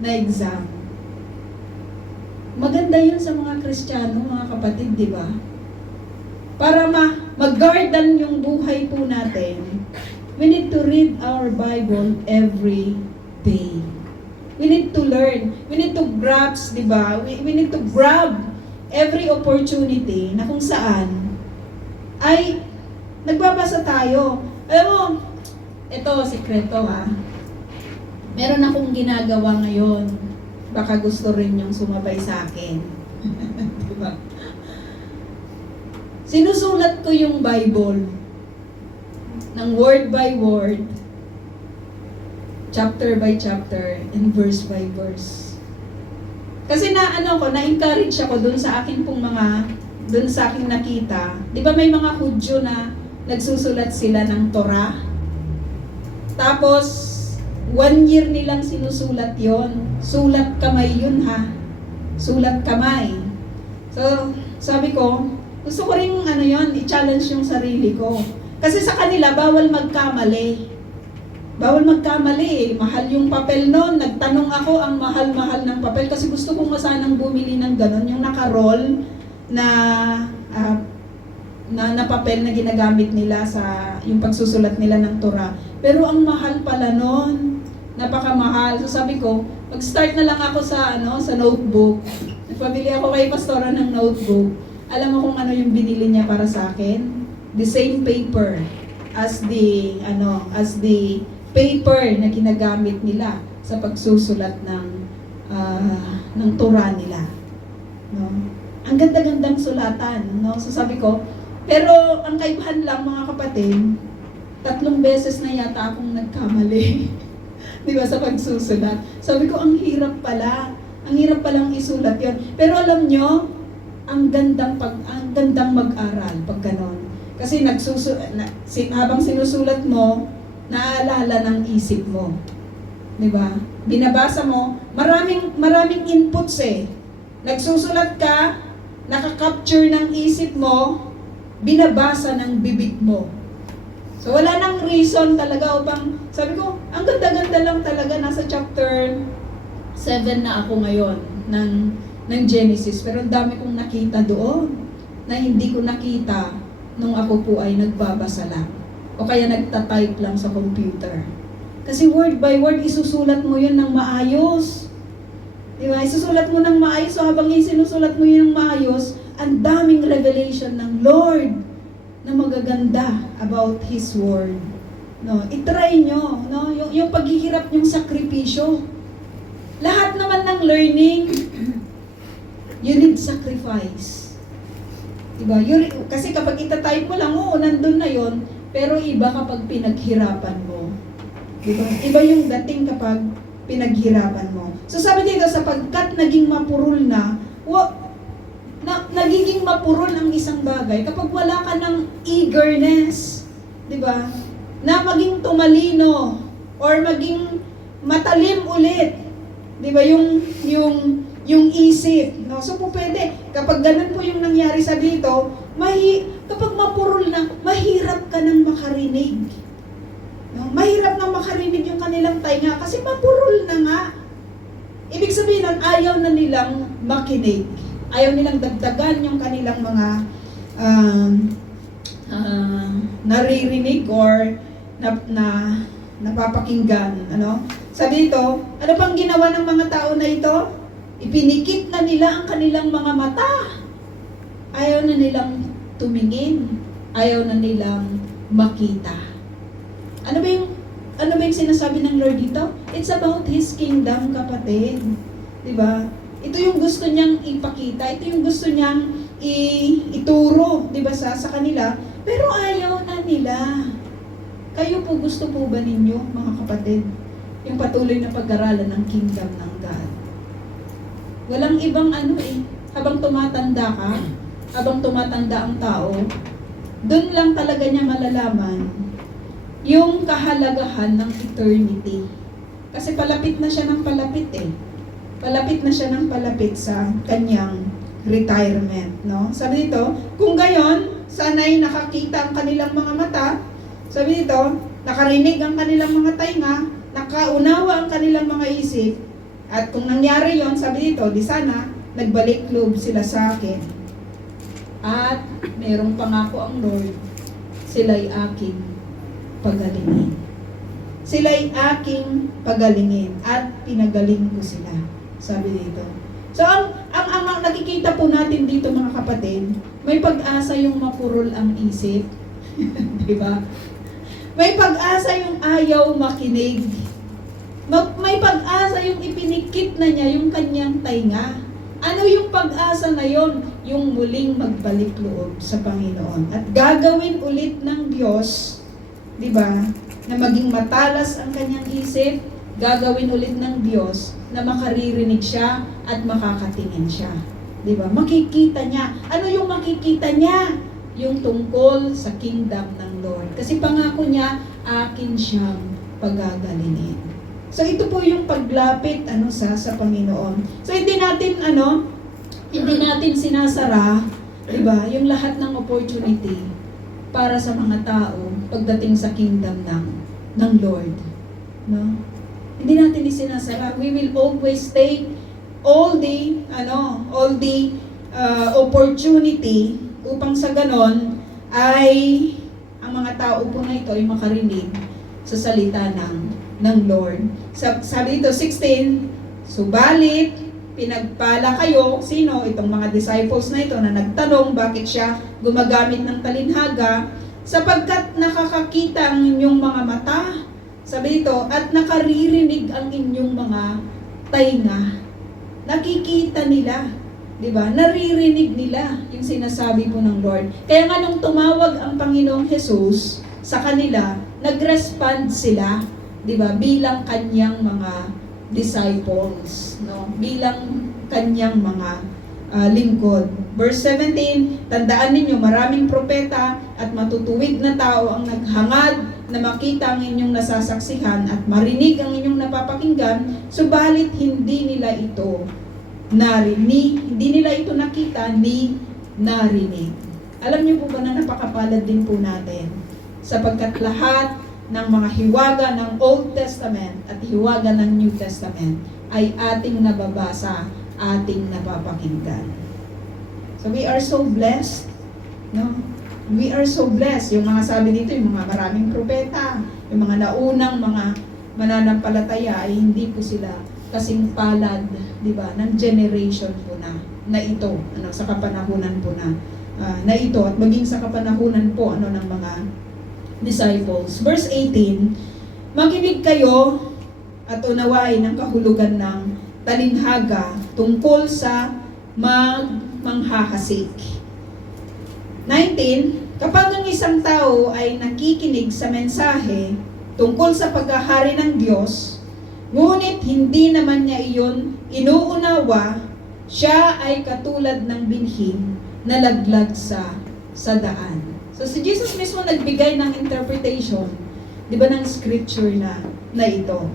na exam. Maganda yun sa mga Kristiyano, mga kapatid, di ba? Para mag-guardan yung buhay po natin We need to read our Bible every day. We need to learn. We need to grasp, di ba? We need to grab every opportunity na kung saan ay nagbabasa tayo. Alam mo, ito, sikreto ha. Meron akong ginagawa ngayon. Baka gusto rin yung sumabay sa akin. Di ba? Sinusulat ko yung Bible ng word by word, chapter by chapter, and verse by verse. Kasi na-encourage ako dun sa akin pong dun sa aking nakita. Di ba may mga Hudyo na nagsusulat sila ng Torah? Tapos, 1 year nilang sinusulat yon. Sulat kamay yun ha. Sulat kamay. So, sabi ko, gusto ko rin i-challenge yung sarili ko. Kasi sa kanila, bawal magkamali. Bawal magkamali eh. Mahal yung papel noon. Nagtanong ako ang mahal-mahal ng papel kasi gusto kong sanang bumili ng ganon. Yung naka-roll na papel na ginagamit nila sa yung pagsusulat nila ng Torah. Pero ang mahal pala noon. Napakamahal. So sabi ko, mag-start na lang ako sa notebook. Nagpabili ako kay Pastora ng notebook. Alam mo kung ano yung binili niya para sa akin? The same paper as the paper na ginagamit nila sa pagsusulat ng Torah nila. No? Ang ganda-gandang sulatan, no? So sabi ko, pero ang kaibahan lang mga kapatid, 3 beses na yata akong nagkamali. Di ba, sa pagsusulat. Sabi ko, ang hirap pala. Ang hirap palang isulat 'yon. Pero alam nyo, ang gandang mag-aral pag ganon. Kasi habang sinusulat mo, naaalala ng isip mo. 'Di ba? Binabasa mo, maraming inputs eh. Nagsusulat ka, nakaka-capture ng isip mo, binabasa ng bibig mo. So wala nang reason talaga upang, sabi ko, ang ganda-ganda lang talaga, nasa chapter 7 na ako ngayon ng Genesis, pero ang dami kong nakita doon na hindi ko nakita nung ako po ay nagbabasa lang o kaya nagta-type lang sa computer. Kasi word by word, isusulat mo yun ng maayos. Diba? Isusulat mo ng maayos, so habang isinusulat mo yun ng maayos, ang daming revelation ng Lord na magaganda about His Word. No, i-try nyo, no? Yung paghihirap, yung sakripisyo. Lahat naman ng learning, you need sacrifice. Diba? Kasi kapag itatype mo lang, oo, nandun na yon, pero iba kapag pinaghirapan mo. Diba? Iba yung dating kapag pinaghirapan mo. So sabi dito, sapagkat naging mapurol nagiging mapurol ang isang bagay kapag wala ka ng eagerness, di ba? Na maging tumalino or maging matalim ulit, di ba? Yung isip, no? So po pwede, kapag ganun po yung nangyari sa dito, kapag mapurol na, mahirap ka nang makarinig. No? Mahirap na makarinig yung kanilang tainga kasi mapurol na nga. Ibig sabihin nun, ayaw na nilang makinig. Ayaw nilang dagdagan yung kanilang mga naririnig or napapakinggan. Ano? Sabi dito, ano pang ginawa ng mga tao na ito? Ipinikit na nila ang kanilang mga mata. Ayaw na nilang tumingin. Ayaw na nilang makita. Ano ba yung sinasabi ng Lord dito? It's about His kingdom, kapatid. Diba? Ito yung gusto niyang ipakita, ito yung gusto niyang ituro, di ba, sa kanila, pero ayaw na nila. Kayo po, gusto po ba ninyo, mga kapatid, yung patuloy na pag-aralan ng kingdom ng God? Walang ibang habang tumatanda ka, habang tumatanda ang tao, doon lang talaga niya malalaman yung kahalagahan ng eternity. Kasi palapit na siya ng palapit Palapit na siya ng palapit sa kanyang retirement, no? Sabi dito, kung gayon, sana'y nakakita ang kanilang mga mata, sabi dito, nakarinig ang kanilang mga tainga, nakaunawa ang kanilang mga isip, at kung nangyari yon, sabi dito, di sana, nagbalik loob sila sa akin. At merong pangako ang Lord, sila'y aking pagalingin. Sila'y aking pagalingin at pinagaling ko sila. Sabi dito. So, ang nakikita po natin dito mga kapatid, may pag-asa yung mapurol ang isip. Di ba? May pag-asa yung ayaw makinig. May pag-asa yung ipinikit na niya yung kanyang tainga. Ano yung pag-asa na yon? Yung muling magbalik loob sa Panginoon. At gagawin ulit ng Diyos, di ba, na maging matalas ang kanyang isip, gagawin ulit ng Diyos na makaririnig siya at makakatingin siya. Di ba? Makikita niya. Ano yung makikita niya? Yung tungkol sa kingdom ng Lord. Kasi pangako niya, akin siyang pagagalingin. So ito po yung paglapit sa Panginoon. So hindi natin sinasara, 'di ba? Yung lahat ng opportunity para sa mga tao pagdating sa kingdom ng Lord, no? Hindi natin isinasara. We will always take all the opportunity upang sa ganon ay ang mga tao po na ito ay makarinig sa salita ng Lord. Sabi dito, 16, subalit, pinagpala kayo, sino? Itong mga disciples na ito na nagtanong bakit siya gumagamit ng talinhaga, sapagkat nakakakita ang inyong mga mata, sabi dito, at nakaririnig ang inyong mga tainga. Nakikita nila, di ba? Naririnig nila yung sinasabi po ng Lord. Kaya nga nung tumawag ang Panginoong Jesus sa kanila, nag-respond sila, di ba, bilang kanyang mga disciples, no? Bilang kanyang mga lingkod. Verse 17, tandaan ninyo, maraming propeta at matutuwid na tao ang naghangad na makita ang inyong nasasaksihan at marinig ang inyong napapakinggan, subalit hindi nila ito nakita ni narinig. Alam niyo po ba na napakapalad din po natin sapagkat lahat ng mga hiwaga ng Old Testament at hiwaga ng New Testament ay ating nababasa, ating napapakinggan. So we are so blessed, no? We are so blessed. Yung mga sabi dito, yung mga maraming propeta, yung mga naunang mga mananampalataya ay hindi po sila kasing palad, di ba, ng generation po na ito, sa kapanahunan po na ito at maging sa kapanahunan po ng mga disciples. Verse 18, makinig kayo at unawain ang kahulugan ng talinhaga tungkol sa manghahasik. 19, kapag ang isang tao ay nakikinig sa mensahe tungkol sa paghahari ng Diyos, ngunit hindi naman niya iyon inuunawa, siya ay katulad ng binhin na laglag sa daan. So si Jesus mismo nagbigay ng interpretation, di ba, ng scripture na ito.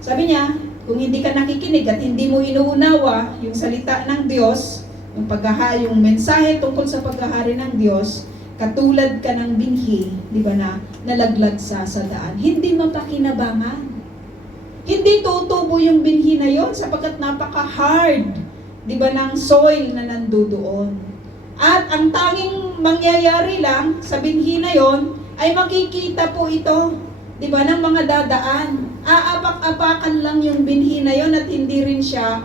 Sabi niya, kung hindi ka nakikinig at hindi mo inuunawa yung salita ng Diyos, yung mensahe tungkol sa paghahari ng Diyos, katulad ka ng binhi, di ba, na nalaglag sa daan. Hindi mapakinabangan. Hindi tutubo yung binhi na yon sapagkat napaka-hard, di ba, ng soil na nandoon. At ang tanging mangyayari lang sa binhi na yon ay makikita po ito, di ba, ng mga dadaan. Aapak-apakan lang yung binhi na yon at hindi rin siya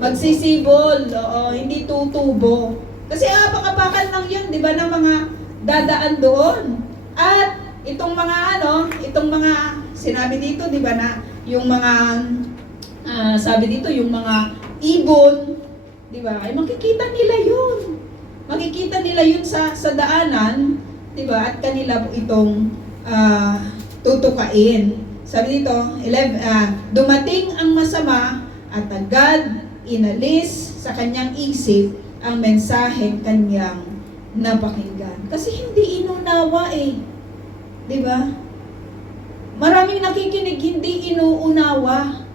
magsisibol, hindi tutubo. Kasi apak-apakan lang yun, di ba, ng mga dadaan doon. At itong mga sinabi dito, di ba, na yung mga sabi dito, yung mga ibon, di ba, ay makikita nila yun. Makikita nila yun sa daanan, di ba, at kanila po itong tutukain. Sabi dito, 11, dumating ang masama at agad inalis sa kanyang isip ang mensaheng kanyang napakinggan. Kasi hindi inunawa di ba? Maraming nakikinig, hindi inuunawa.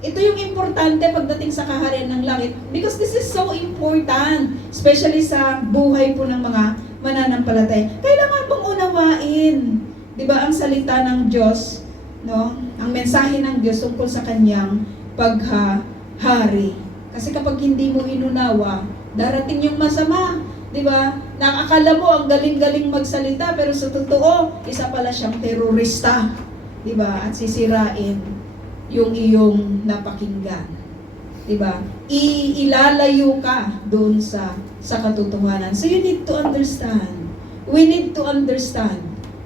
Ito yung importante pagdating sa kaharian ng langit because this is so important, especially sa buhay po ng mga mananampalataya. Kailangan pong unawain, di ba, ang salita ng Diyos, no? Ang mensahe ng Diyos tungkol sa kanyang paghahari. Kasi kapag hindi mo inunawa, darating yung masama. Di ba? Nakakala mo ang galing-galing magsalita, pero sa totoo, isa pala siyang terorista. Di ba? At sisirain yung iyong napakinggan. Di ba? Ilalayo ka doon sa katotohanan. So you need to understand. We need to understand,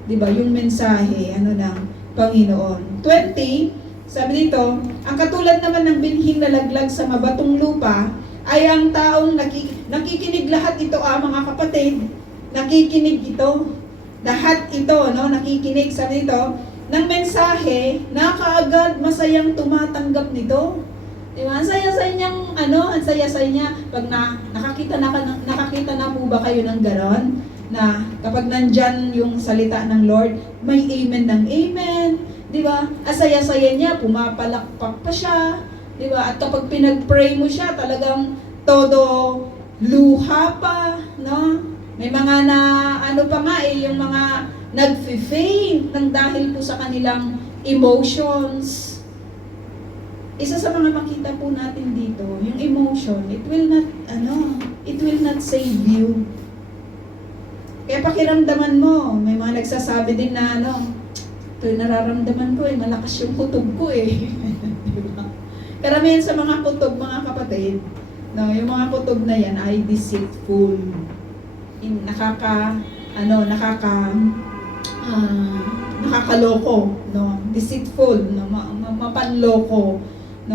di ba, yung mensahe ng Panginoon. 20, sabi dito, ang katulad naman ng binhing nalaglag sa mabatong lupa ay ang taong nakikinig lahat ito, mga kapatid, nakikinig ito. Lahat ito, nakikinig, sabi dito, ng mensahe na kaagad masayang tumatanggap nito. Diba? Ang saya-saya niyang, ang saya-saya niya. Pag nakakita na po ba kayo ng ganon? Na kapag nandyan yung salita ng Lord, may amen ng amen. Diba? Ang saya-saya niya, pumapalakpak pa siya. Diba? At kapag pinag-pray mo siya, talagang todo luha pa. No? May mga pa nga yung mga nag-faint ng dahil po sa kanilang emotions. Isa sa mga makita po natin dito, yung emotion, it will not save you. Kaya pakiramdaman mo, may mga nagsasabi din na ito yung nararamdaman ko malakas yung kutob ko diba? Karamihan sa mga kutob, mga kapatid, yung mga kutob na yan ay deceitful. Nakakaloko, deceitful, mapanloko.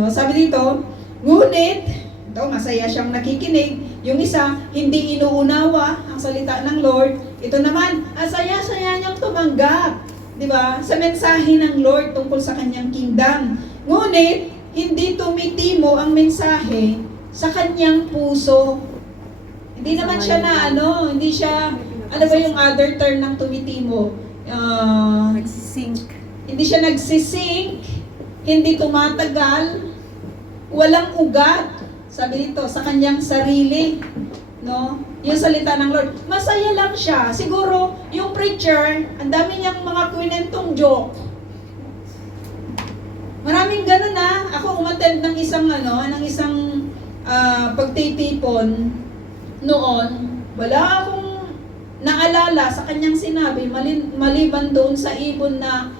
Sabi dito, ngunit, ito, masaya siyang nakikinig. Yung isa, hindi inuunawa ang salita ng Lord. Ito naman, saya-saya niyang tumanggap, di ba? Sa mensahe ng Lord tungkol sa kanyang kingdom. Ngunit, hindi tumitimo ang mensahe sa kanyang puso. Hindi naman siya hindi siya, ano ba yung other term ng tumitimo? Nagsisink. Hindi siya nagsisink, hindi tumatagal, walang ugat, sabi dito, sa kanyang sarili. Yung salita ng Lord. Masaya lang siya. Siguro, yung preacher, ang dami niyang mga kwinentong joke. Maraming ganun Ako umattend ng isang pagtitipon noon. Wala akong naalala sa kanyang sinabi maliban doon sa ibon na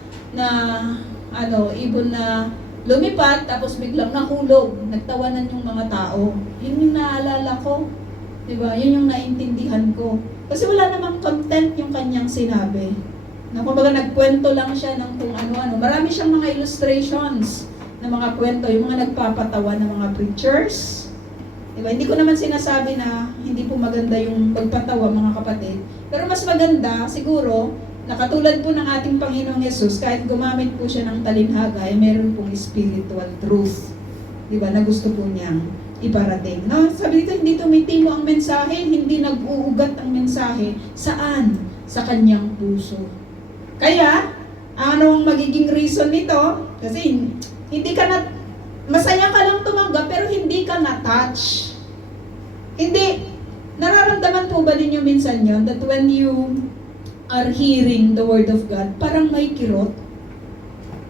lumipat tapos biglang nahulog, nagtawanan yung mga tao. Yun yung naalala ko. 'Di ba? Yun yung naintindihan ko. Kasi wala namang content yung kanyang sinabi. Kumbaga nagkwento lang siya ng kung ano-ano. Marami siyang mga illustrations ng mga kwento, yung mga nagpapatawa ng mga preachers. Diba? Hindi ko naman sinasabi na hindi po maganda yung pagpatawa, mga kapatid. Pero mas maganda, siguro, na katulad po ng ating Panginoong Yesus, kahit gumamit po siya ng talinhaga, ay meron pong spiritual truth. Diba? Na gusto po niyang iparating. Sabi dito, hindi tumitimo ang mensahe, hindi nag-uugat ang mensahe. Saan? Sa kanyang puso. Kaya, anong magiging reason nito? Kasi hindi ka masaya ka lang tumanggap, pero hindi ka na-touch. Hindi. Nararamdaman po ba ninyo minsan yun, that when you are hearing the Word of God, parang may kirot?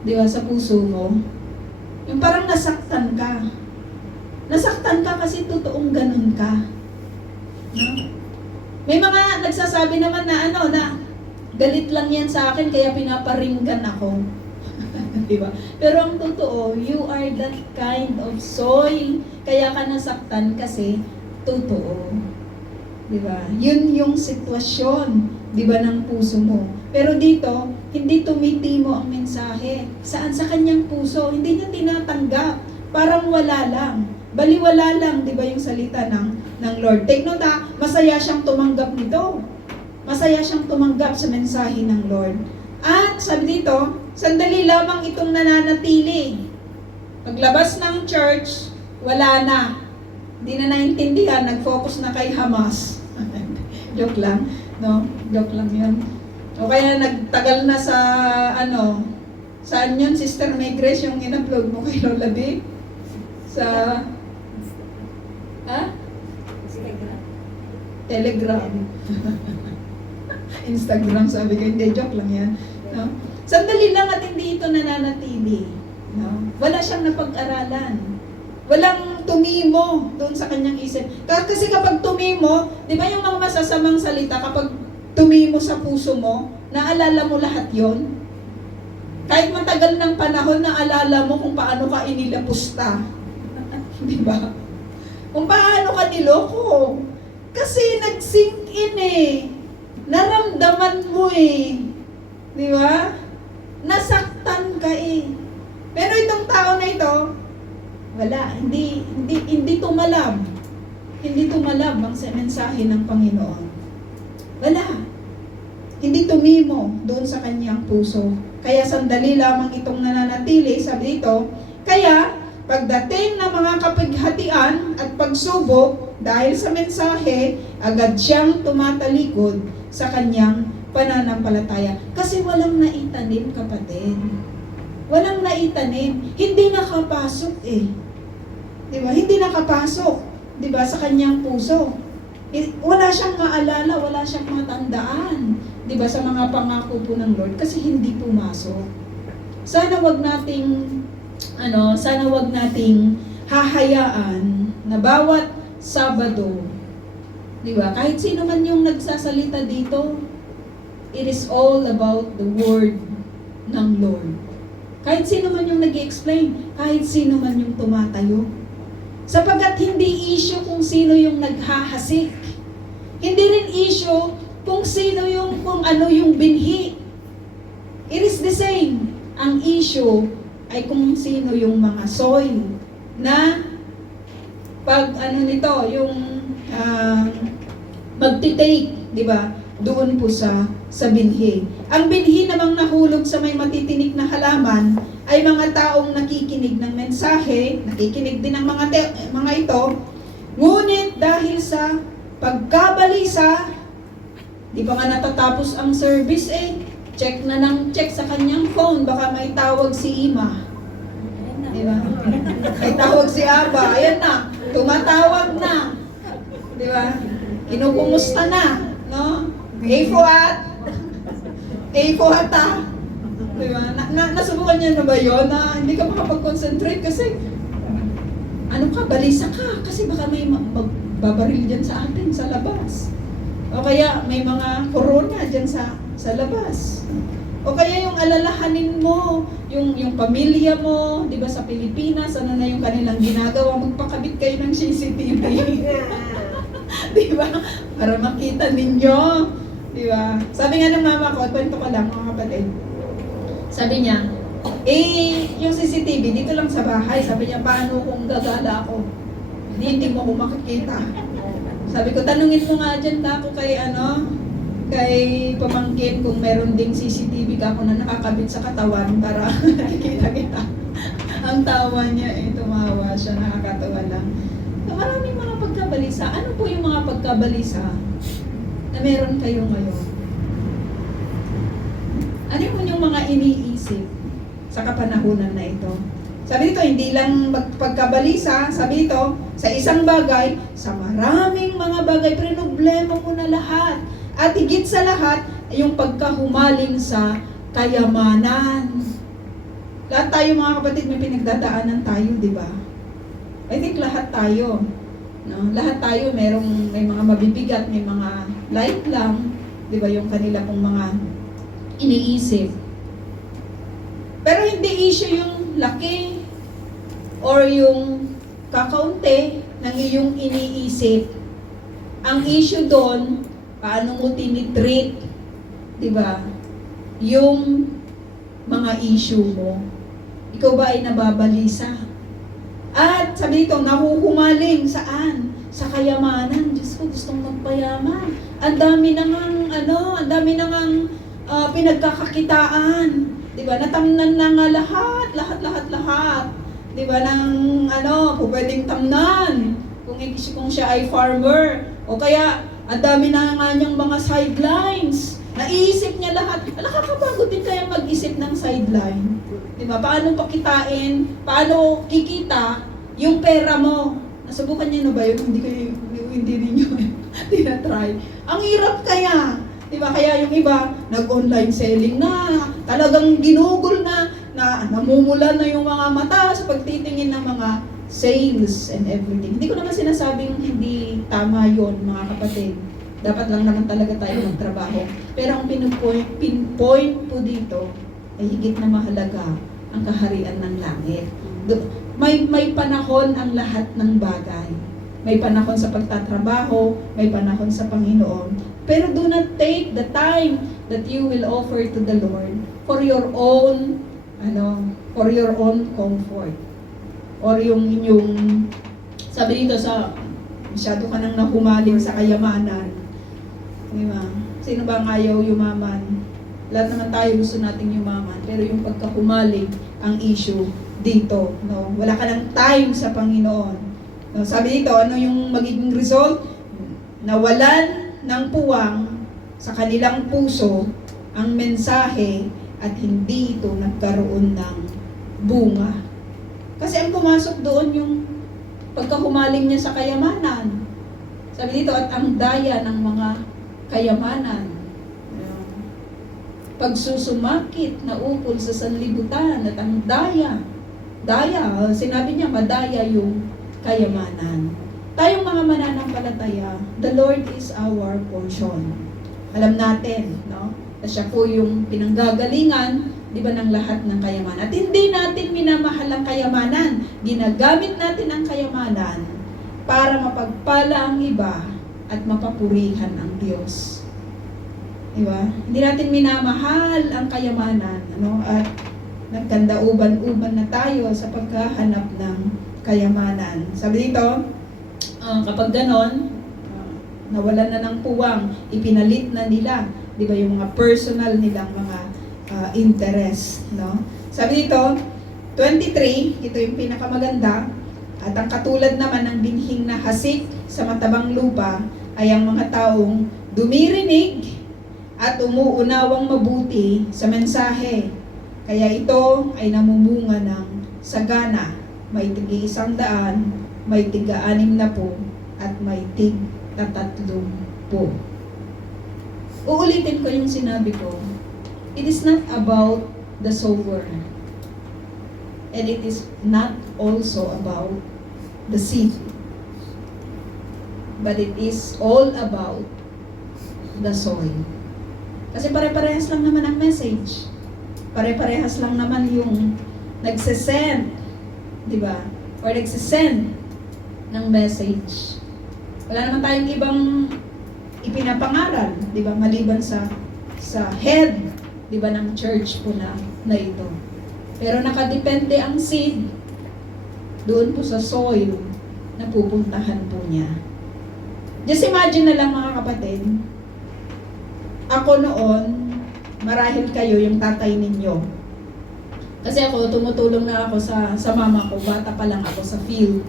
Di ba, sa puso mo? Yung parang nasaktan ka. Nasaktan ka kasi totoong ganun ka. No? May mga nagsasabi naman na galit lang yan sa akin, kaya pinaparinggan ako. Diba? Pero ang totoo, you are that kind of soil. Kaya ka nasaktan kasi totoo. Diba? Yun yung sitwasyon, diba, ng puso mo. Pero dito, hindi tumitimo ang mensahe. Saan? Sa kanyang puso. Hindi niya tinatanggap. Parang wala lang. Baliwala lang, diba, yung salita ng Lord. Take note masaya siyang tumanggap nito. Masaya siyang tumanggap sa mensahe ng Lord. At sabi dito, sandali lamang itong nananatili. Paglabas ng church, wala na. Hindi na naintindihan, nag-focus na kay Hamas. Joke lang, no? Joke lang yun. O kaya nagtagal na sa, saan yun, Sister May Grace, yung in-upload mo kay Lola B? Sa, Telegram. Instagram, sabi ko, hindi, joke lang yan. No? Sandali lang at hindi ito nananatili. No? Wala siyang napag-aralan. Walang tumimo doon sa kanyang isip. Kasi kapag tumimo, di ba yung mga masasamang salita, kapag tumimo sa puso mo, naalala mo lahat yon. Kahit matagal ng panahon, naalala mo kung paano ka inilapusta. Di ba? Kung paano ka niloko. Kasi nag-sink in eh. Naramdaman mo eh. Di ba? Nasaktan ka eh. Pero itong tao na ito, wala, hindi tumalab. Hindi tumalab ang mensahe ng Panginoon. Wala. Hindi tumimo doon sa kanyang puso. Kaya sandali lamang itong nananatili, sabi dito, kaya pagdating ng mga kapighatian at pagsubok, dahil sa mensahe, agad siyang tumatalikod sa kanyang pananampalataya. Kasi walang naitanim, kapatid. Walang naitanim. Hindi nakapasok eh. Diba? Hindi nakapasok. Diba? Sa kanyang puso. Wala siyang maalala, wala siyang matandaan. Diba? Sa mga pangako po ng Lord. Kasi hindi pumasok. Sana wag nating hahayaan na bawat Sabado, diba? Kahit sino man yung nagsasalita dito, it is all about the word ng Lord. Kahit sino man yung nag-i-explain, kahit sino man yung tumatayo. Sapagkat hindi issue kung sino yung naghahasik. Hindi rin issue kung ano yung binhi. It is the same. Ang issue ay kung sino yung mga soil na pag magtitake, di ba? Doon po sa binhi. Ang binhi namang nahulog sa may matitinik na halaman ay mga taong nakikinig ng mensahe, nakikinig din ng mga ito, ngunit dahil sa pagkabalisa, di pa nga natatapos ang service check sa kanyang phone, baka may tawag si Ima. Di ba? May tawag si Aba, ayan na, tumatawag na. Di ba? Kinukumusta na, no? Ata. Diba? Nasubukan niya na ba yun na hindi ka makapag-concentrate kasi balisa ka kasi baka may magbabaril dyan sa atin sa labas. O kaya may mga corona dyan sa labas. O kaya yung alalahanin mo, yung pamilya mo, di ba sa Pilipinas, ano na yung kanilang ginagawa, magpakabit kayo ng CCTV. Di ba? Para makita ninyo. Di ba? Sabi nga ng mama ko, kwento ko lang mga kapatid. Sabi niya, yung CCTV dito lang sa bahay. Sabi niya, paano kung gagala ako? Hindi mo ako makikita. Sabi ko, tanungin mo nga dyan ka ako kay pamangkin kung meron ding CCTV ka ako na nakakabit sa katawan para nakikita kita. Ang tawa niya tumawa siya, nakakatawa lang. So, maraming mga pagkabalisa. Ano po yung mga pagkabalisa na meron kayo ngayon? Ano yung mga iniisip sa kapanahunan na ito? Sabi dito, hindi lang pagkabalisa, sabi dito, sa isang bagay, sa maraming mga bagay, problema mo na lahat. At higit sa lahat, yung pagkahumaling sa kayamanan. Lahat tayo mga kapatid, may pinagdadaanan tayo, di ba? I think lahat tayo. No? Lahat tayo may mga mabibigat, may mga light lang, di ba, yung kanila pong mga iniisip. Pero hindi issue yung laki or yung kakaunti ng iyong iniisip. Ang issue doon, paano mo tinitreat, di ba, yung mga issue mo. Ikaw ba ay nababalisa? At sabi dito, nahuhumaling saan? Sa kayamanan. Diyos ko, gustong magpayaman. Ang dami nang pinagkakakitaan. Diba? Natamnan na nga lahat. Diba? Pwedeng tamnan. Kung siya ay farmer. O kaya, ang dami na nga niyang mga sidelines. Naisip niya lahat. Nakakapagod din kaya mag-isip ng sideline. Diba? Paano pakitain, paano kikita yung pera mo. Nasubukan niyo na ba yun? Hindi ninyo tinatry. Ang hirap kaya. Diba? Kaya yung iba, nag-online selling na, talagang ginugol na namumula na yung mga mata sa pagtitingin ng mga sales and everything. Hindi ko naman sinasabing hindi tama yon, mga kapatid. Dapat lang naman talaga tayo magtrabaho. Pero ang pinpoint po dito ay higit na mahalaga ang kaharian ng langit. May panahon ang lahat ng bagay. May panahon sa pagtatrabaho, may panahon sa Panginoon. Pero do not take the time that you will offer to the Lord for your own comfort. Or yung inyong, sabi dito sa, masyado ka nang nahumaling sa kayamanan. Diba? Sino ba ang ayaw yumaman? Lahat naman tayo gusto nating yumaman. Pero yung pagkahumaling ang issue dito. No? Wala ka ng time sa Panginoon. No? Sabi dito, ano yung magiging result? Nawalan ng puwang sa kanilang puso ang mensahe at hindi ito nagkaroon ng bunga. Kasi ang pumasok doon yung pagkahumaling niya sa kayamanan. Sabi dito, at ang daya ng mga kayamanan. Pagsusumakit na ukol sa sanlibutan at ang daya, sinabi niya, madaya yung kayamanan. Tayong mga mananampalataya, the Lord is our portion. Alam natin, no? Na siya po yung pinanggagalingan, di ba, ng lahat ng kayamanan. At hindi natin minamahal ang kayamanan. Ginagamit natin ang kayamanan para mapagpala ang iba at mapapurihan ang Diyos. Diba? Hindi natin minamahal ang kayamanan, ano? At nagkandauban-uban na tayo sa pagkahanap ng kayamanan. Sabi dito, kapag ganon, nawalan na ng puwang, ipinalit na nila, di ba, yung mga personal nilang mga interest, no? Sabi dito, 23, ito yung pinakamaganda, at ang katulad naman ng binhing na hasik sa matabang lupa ay ang mga taong dumirinig at umuunawang mabuti sa mensahe. Kaya ito ay namumunga ng sagana, may tig-100, may tig-60, at may tig-30. Uulitin ko yung sinabi ko. It is not about the sower. And it is not also about the seed. But it is all about the soil. Kasi pare-parehas lang naman ang message. Pare-parehas lang naman yung nagsesend, di ba? Or nagsesend ng message. Wala naman tayong ibang ipinapangaral, di ba? Maliban sa head, di ba, ng church po na ito. Pero nakadepende ang seed doon po sa soil na pupuntahan po niya. Just imagine na lang, mga kapatid, ako noon, marahil kayo yung tatay ninyo. Kasi ako, tumutulong na ako sa mama ko, bata pa lang ako sa field.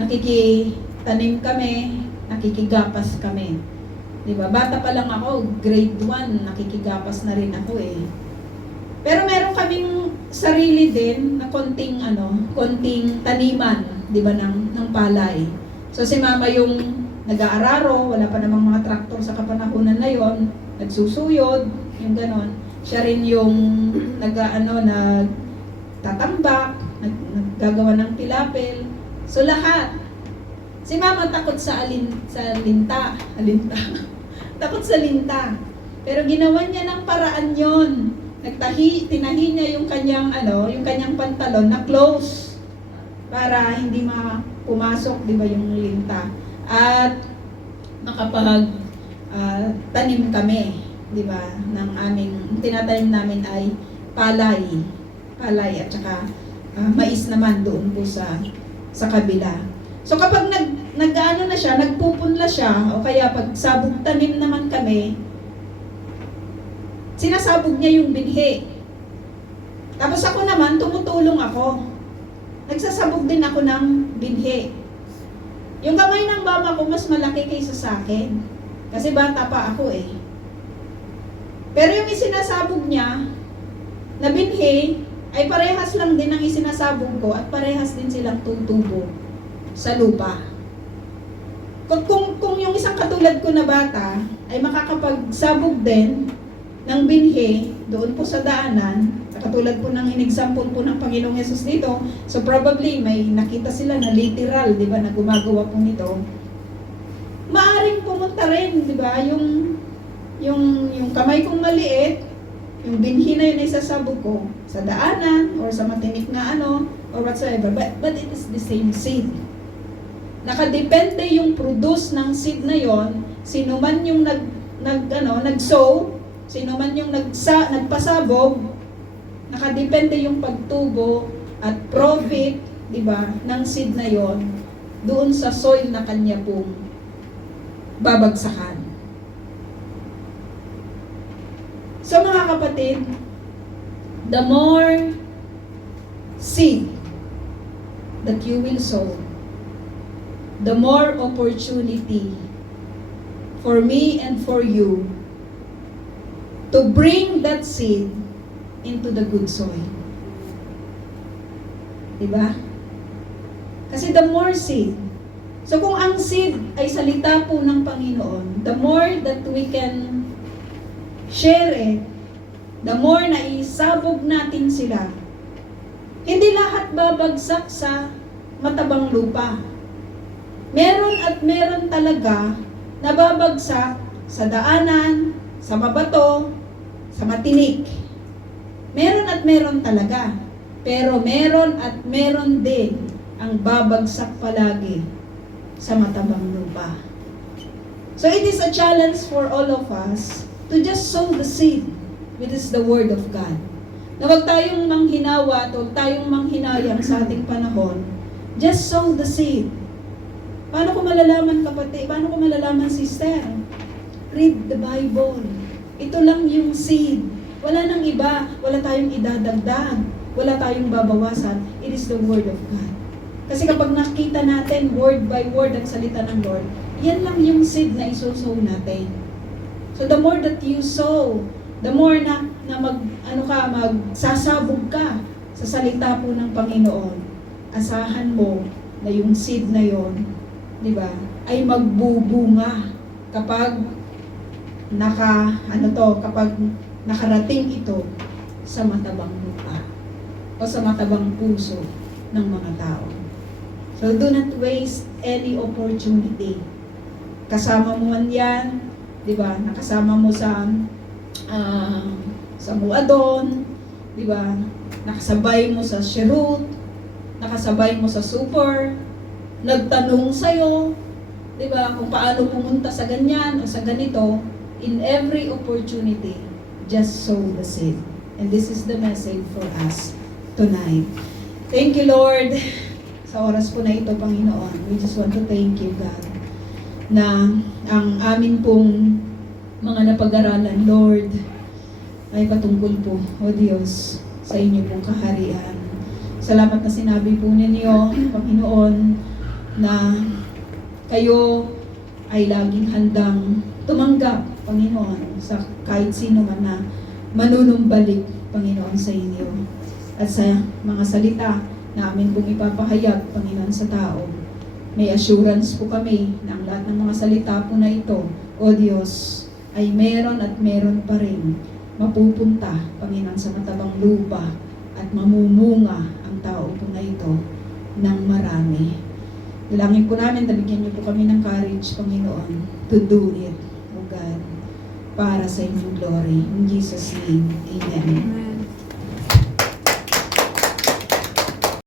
Nakikitanim kami, nakikigapas kami. Diba? Bata pa lang ako, grade 1, nakikigapas na rin ako eh. Pero meron kaming sarili din na konting taniman, 'di ba, ng palay. So si mama yung nag-aararo, wala pa namang mga traktor sa kapanahunan na 'yon, nagsusuyod, yung ganon. Siya rin yung nagtatambak, naggagawa ng tilapil. So lahat. Si mama takot sa linta. Takot sa linta. Pero ginawa niya ng paraan 'yon. Tinahi niya yung kanyang pantalon na close para hindi pumasok, di ba, yung linta. At tanim kami, di ba, ng tinatanim namin ay palay at saka mais naman doon po sa kabila. So kapag nagpupunla siya, o kaya pag sabog tanim naman kami, sinasabog niya yung binhi. Tapos ako naman, tumutulong ako. Nagsasabog din ako ng binhi. Yung kamay ng mama ko mas malaki kaysa sa akin. Kasi bata pa ako eh. Pero yung isinasabog niya na binhi, ay parehas lang din ang isinasabog ko at parehas din silang tutubo sa lupa. Kung yung isang katulad ko na bata ay makakapagsabog din ng binhi doon po sa daanan Katulad po ng in-example po ng Panginoong Yesus dito, so probably may nakita sila na literal, di ba, na gumagawa po nito. Maaring pumunta rin, di ba, yung kamay kong maliit, yung binhi na yun ay sasabog ko sa daanan or sa matinik na ano or whatsoever, but it is the same seed. Nakadepende yung produce ng seed na yon, sino man yung nag-sow, sino man yung nagpasabog, nakadepende yung pagtubo at profit, di ba, ng seed na yon doon sa soil na kanya pong babagsakan. So mga kapatid, the more seed that you will sow, the more opportunity for me and for you to bring that seed into the good soil. Diba? Kasi the more seed. So kung ang seed ay salita po ng Panginoon, the more that we can share it, the more na isabog natin sila, hindi lahat babagsak sa matabang lupa. Meron at meron talaga nababagsak sa daanan, sa mabato, sa matinik. Meron at meron talaga. Pero meron at meron din ang babagsak palagi sa matabang lupa. So it is a challenge for all of us to just sow the seed, which is the Word of God. Na huwag tayong manghinawa at huwag tayong manghinayang sa ating panahon. Just sow the seed. Paano ko malalaman, kapatid? Paano ko malalaman, sister? Read the Bible. Ito lang yung seed. Wala nang iba. Wala tayong idadagdag. Wala tayong babawasan. It is the Word of God. Kasi kapag nakita natin word by word ang salita ng Lord, yan lang yung seed na isosow natin. So the more that you sow, the more na magsasabog ka sa salita po ng Panginoon, asahan mo na yung seed na yon, di ba, ay magbubunga kapag kapag nakarating ito sa matabang lupa o sa matabang puso ng mga tao. So do not waste any opportunity. Kasama mo man yan, di ba? Nakasama mo sa Muadon, di ba? Nakasabay mo sa Sherut, nakasabay mo sa Super, nagtanong sa'yo, di ba? Kung paano pumunta sa ganyan o sa ganito. In every opportunity, just sow the seed. And this is the message for us tonight. Thank you, Lord. Sa oras po na ito, Panginoon, we just want to thank you, God, na ang amin pong mga napag-aralan, Lord, ay patungkol po, O Diyos, sa inyo pong kaharian. Salamat na sinabi po ninyo, Panginoon, na kayo ay laging handang tumanggap, Panginoon, sa kahit sino man na manunumbalik, Panginoon, sa inyo. At sa mga salita na amin pong ipapahayag, Panginoon, sa tao, may assurance po kami na ang lahat ng mga salita po na ito, O Diyos, ay meron at meron pa rin mapupunta, Panginoon, sa matabang lupa at mamumunga ang tao po na ito ng marami. Dalangin po namin, nabigyan niyo po kami ng courage, Panginoon, to do it, O God, para sa inyong glory. In Jesus' name, Amen.